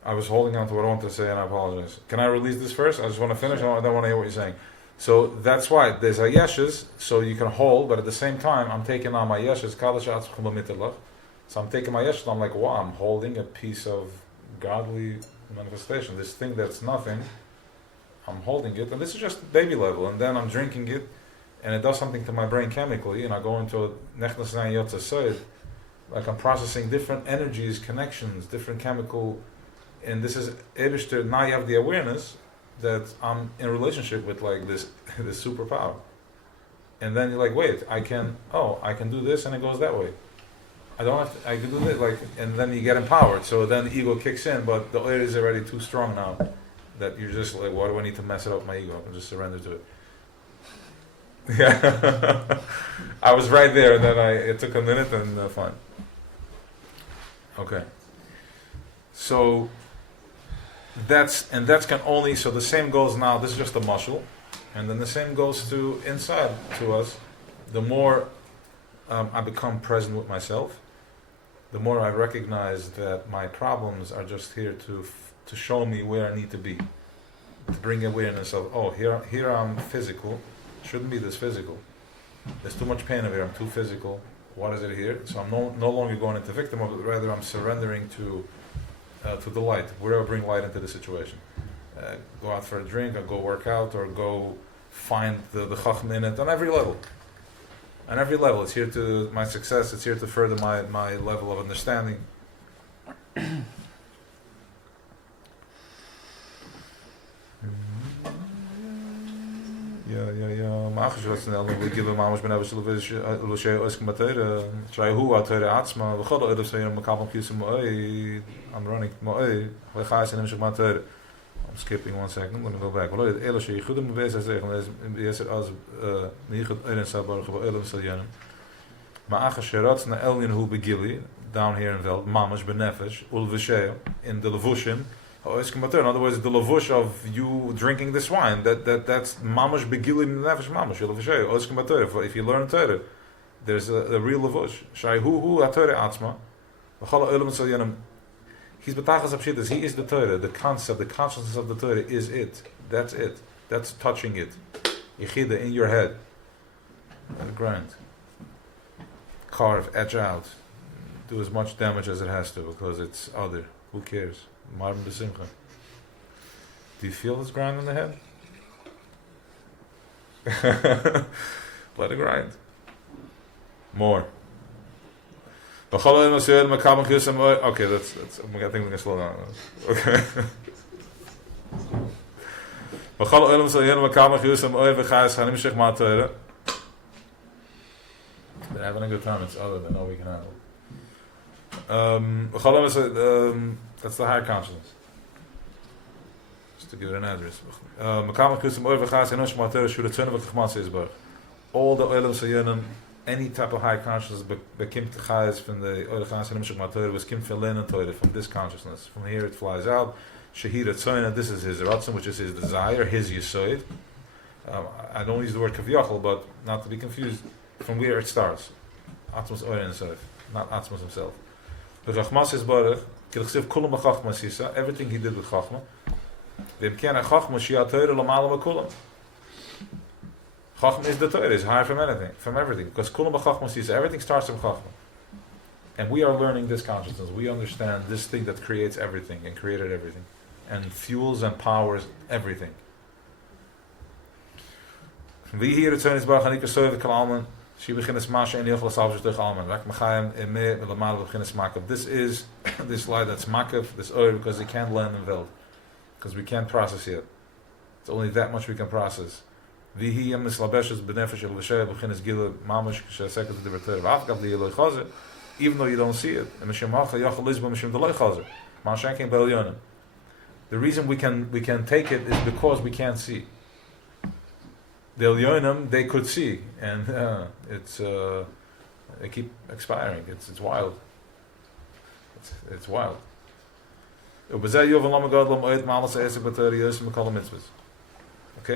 I was holding on to what I wanted to say, and I apologize. Can I release this first? I just want to finish. I don't want to hear what you're saying. So that's why there's a yeshes, so you can hold, but at the same time, I'm taking on my yeshes. So I'm taking my yeshes. I'm like, wow, I'm holding a piece of godly manifestation. This thing that's nothing, I'm holding it, and this is just baby level. And then I'm drinking it, and it does something to my brain chemically, and I go into nechnas yotza soid, Like I'm processing different energies, connections, different chemical, and this is Eibishter. Now you have the awareness that I'm in a relationship with like this this superpower, and then you're like, wait, I can do this, and it goes that way. I don't have to, I can do this, like, and then you get empowered. So then the ego kicks in, but the oil is already too strong now that you're just like, why do I need to mess it up my ego? I can just surrender to it. Yeah, I was right there, and then it took a minute, and fine. Okay. So that's can only, so the same goes now, this is just a muscle, and then the same goes to inside to us. The more I become present with myself, the more I recognize that my problems are just here to show me where I need to be, to bring awareness of, oh, here I'm physical, shouldn't be this physical. There's too much pain over here, I'm too physical. What is it here? So I'm no longer going into victim of it, rather I'm surrendering to the light. Where do I bring light into the situation? Go out for a drink, or go work out, or go find the chacham in it on every level. On every level, it's here to my success. It's here to further my level of understanding. Ja. Mag je wat snel? We geven maar ben hebben zullen we zeggen als combateren. Try hoe uit de arts, maar we gaan er zijn om elkaar op kiezen. I'm running. We gaan zijn hem maar te. I'm skipping 1 second. Let me go back. Wel, het hele je goed om bezig zeggen. Is als niet goed in sabar gewoon elm zal je. Maar agasherat na elin hoe begili down here in veld mama's benefis ulveshe in the levushim. In other words, the lavush of you drinking this wine, that's mamash begilim nefesh mamash. If you learn Torah, there's a real lavush. Shayhu haTorah atzma. He's betachas apshitas. He is the Torah. The concept, the consciousness of the Torah is it. That's it. That's touching it. Yechida in your head. And grind. Carve, etch out. Do as much damage as it has to because it's other. Who cares? Marvin Besimcha. Do you feel this grind in the head? Let it grind. More. Okay, that's I think we can slow down. Okay. They're having a good time, it's other than all we can handle. That's the higher consciousness. Just to give it an address. All the oilem sayenim, any type of high consciousness, bekimt chayes from the oilem sayenim shekmater was kim filin toilet from this consciousness. From here it flies out. Shahid etzayna. This is his ratzon, which is his desire, his yisoid. I don't use the word kaviyachol, but not to be confused. From where it starts, Atmos oil himself, not Atmos himself. The Chachmas is barach. Everything he did with Chachma. Chachma is the Torah, is higher from everything. Because everything starts from Chachma. And we are learning this consciousness. We understand this thing that creates everything and created everything. And fuels and powers everything. She begins Moshe and Yochel Salvage durch Alman. This is this light that's makif, this oil, because he can't land in Welt. Because we can't process yet. It's only that much we can process. Even though you don't see it. The reason we can take it is because we can't see. The Elyonim, they could see, and they keep expiring. It's wild. It's wild. Okay,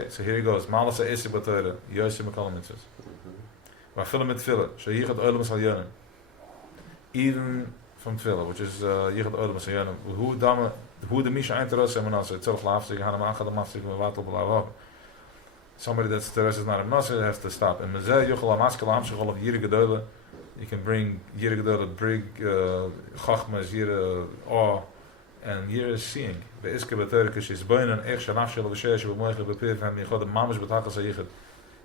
so here he goes. Malasa Esik Batera, Yosim Makalam Mitzvahs. Vafillah mit Tfilah, Shayichat Olam Salyonim. Even from Tfilah, which is Yichat Olam Salyonim. Who the Misha Einteros Emanasa, it's Self Lafsik, Hanamach, the Mafsik, Vatal Balav. Somebody that's Teres is not a Nasa has to stop. And Mazeh Yochel Amaskal Amshachol of Yir Gedola, you can bring Yir Gedola, bring Chachmas, Yir Awe, and Yir is seeing. Be'iske Baterika, she's boinen, Ech Shanafshel of Shesh, Bemoich, Bepiv, and Yechod, Mamash Betachas Ayichad.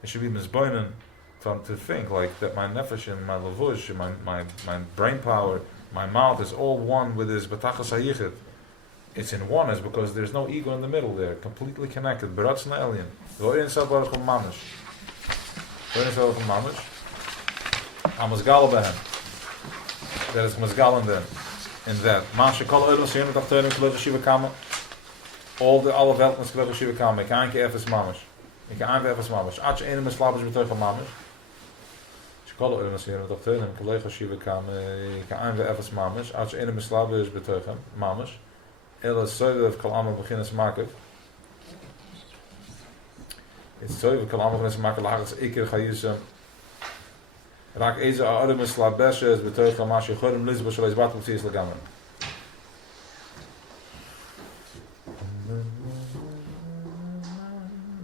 It should be Mizboinen to think like that my nefesh and my levush and my brain power, my mouth is all one with this betachas hayichid. It's in oneness because there's no ego in the middle there, completely connected. Beratz na alien. Goyin sal baruch mamish. Goyin sal baruch mamish. Amazgal behem. There is mazgal in them. In that. Mashe kol oidon siyenu tachtonim k'lech shiva kama. Alle weltens k'lech shiva kama. Ik aanke efes mamish. Ik aanke efes mamish. Atje ene meslabish betuig van mamish. Kol oidon siyenu tachtonim k'lech shiva kama. Ik aanke efes mamish. Atje ene meslabish betuig van mamish. Ela soidev kol amal beginnen smaken. It's soidev kol amal beginnen smaken. Lagas iker chayusam. Raak eze aarde meslaab beshe is betuig van masje chodem lizba shaleis batel tzis legamen.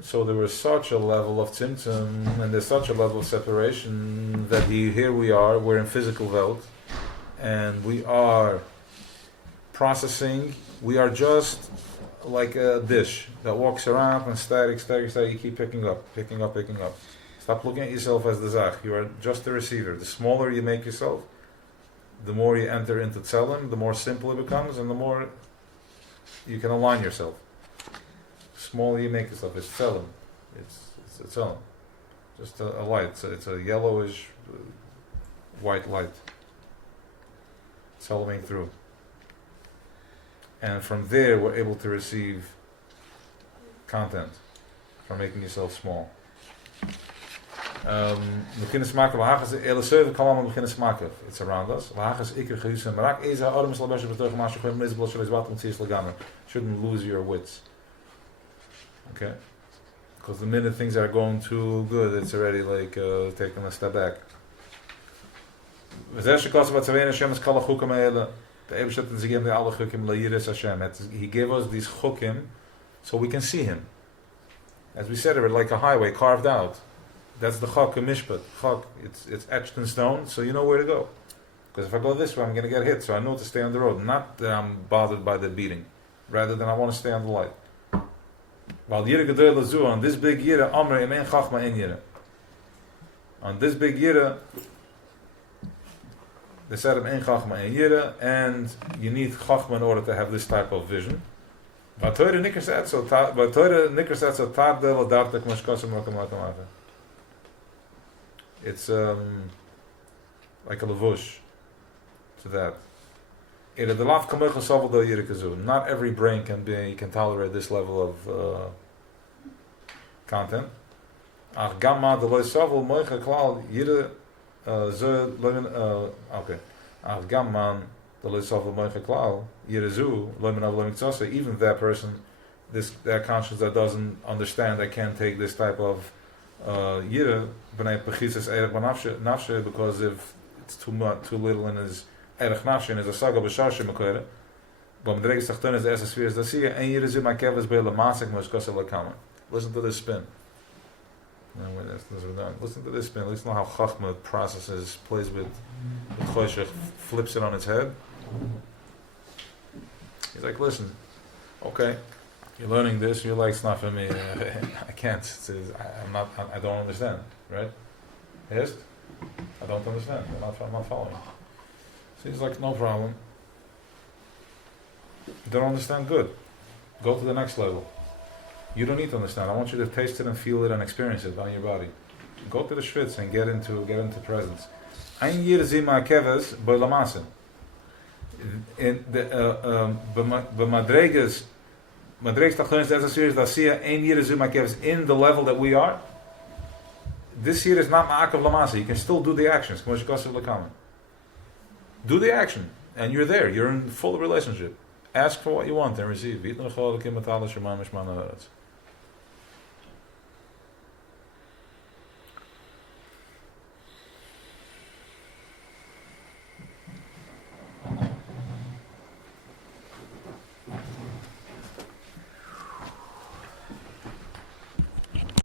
So there was such a level of tzimtzum and there's such a level of separation that here we are, we're in physical world and we are processing. We are just like a dish that walks around and static, you keep picking up. Stop looking at yourself as the zach. You are just the receiver. The smaller you make yourself, the more you enter into tzelem, the more simple it becomes, and the more you can align yourself. The smaller you make yourself, it's tzelem. It's tzelem. Just a light. It's a yellowish, white light. Tzeleming through. And from there, we're able to receive content from making yourself small. It's around us. Shouldn't lose your wits. Okay? Because the minute things are going too good, it's already like taking a step back. He gave us these chukim so we can see him. As we said, it's like a highway carved out. That's the chak mishpat. Chak, it's etched in stone, so you know where to go. Because if I go this way, I'm going to get hit, so I know to stay on the road. Not that I'm bothered by the beating, rather than I want to stay on the light. While on this big yira, amre im en chachma en yira. On this big yira, they said in Chachma and Yira, and you need Chachma in order to have this type of vision. It's like a levush to that. Not every brain can tolerate this level of content. Okay. Even that person, that conscience that doesn't understand, that can't take this type of yira, because if it's too little in his erech nafshe, in his asaga b'shashe mekere, but medreges tachton is the essence spheres that see, and yira my kevis be'le masik moshkosel lekama. Listen to this spin. Listen to this spin. Listen to how Chachma processes, plays with Choshech, flips it on its head. He's like, listen, okay, you're learning this, you're like, it's not for me, I can't, I don't understand, right? Yes? I don't understand, I'm not following. So he's like, no problem. You don't understand, good. Go to the next level. You don't need to understand. I want you to taste it and feel it and experience it on your body. Go to the schwitz and get into presence. Ein yir zima keves boilamasen. In the b'madreges tachtonis that's a series that see ein yir zima keves in the level that we are. This year is not ma'akav lamasa. You can still do the actions. Do the action, and you're there. You're in full relationship. Ask for what you want and receive.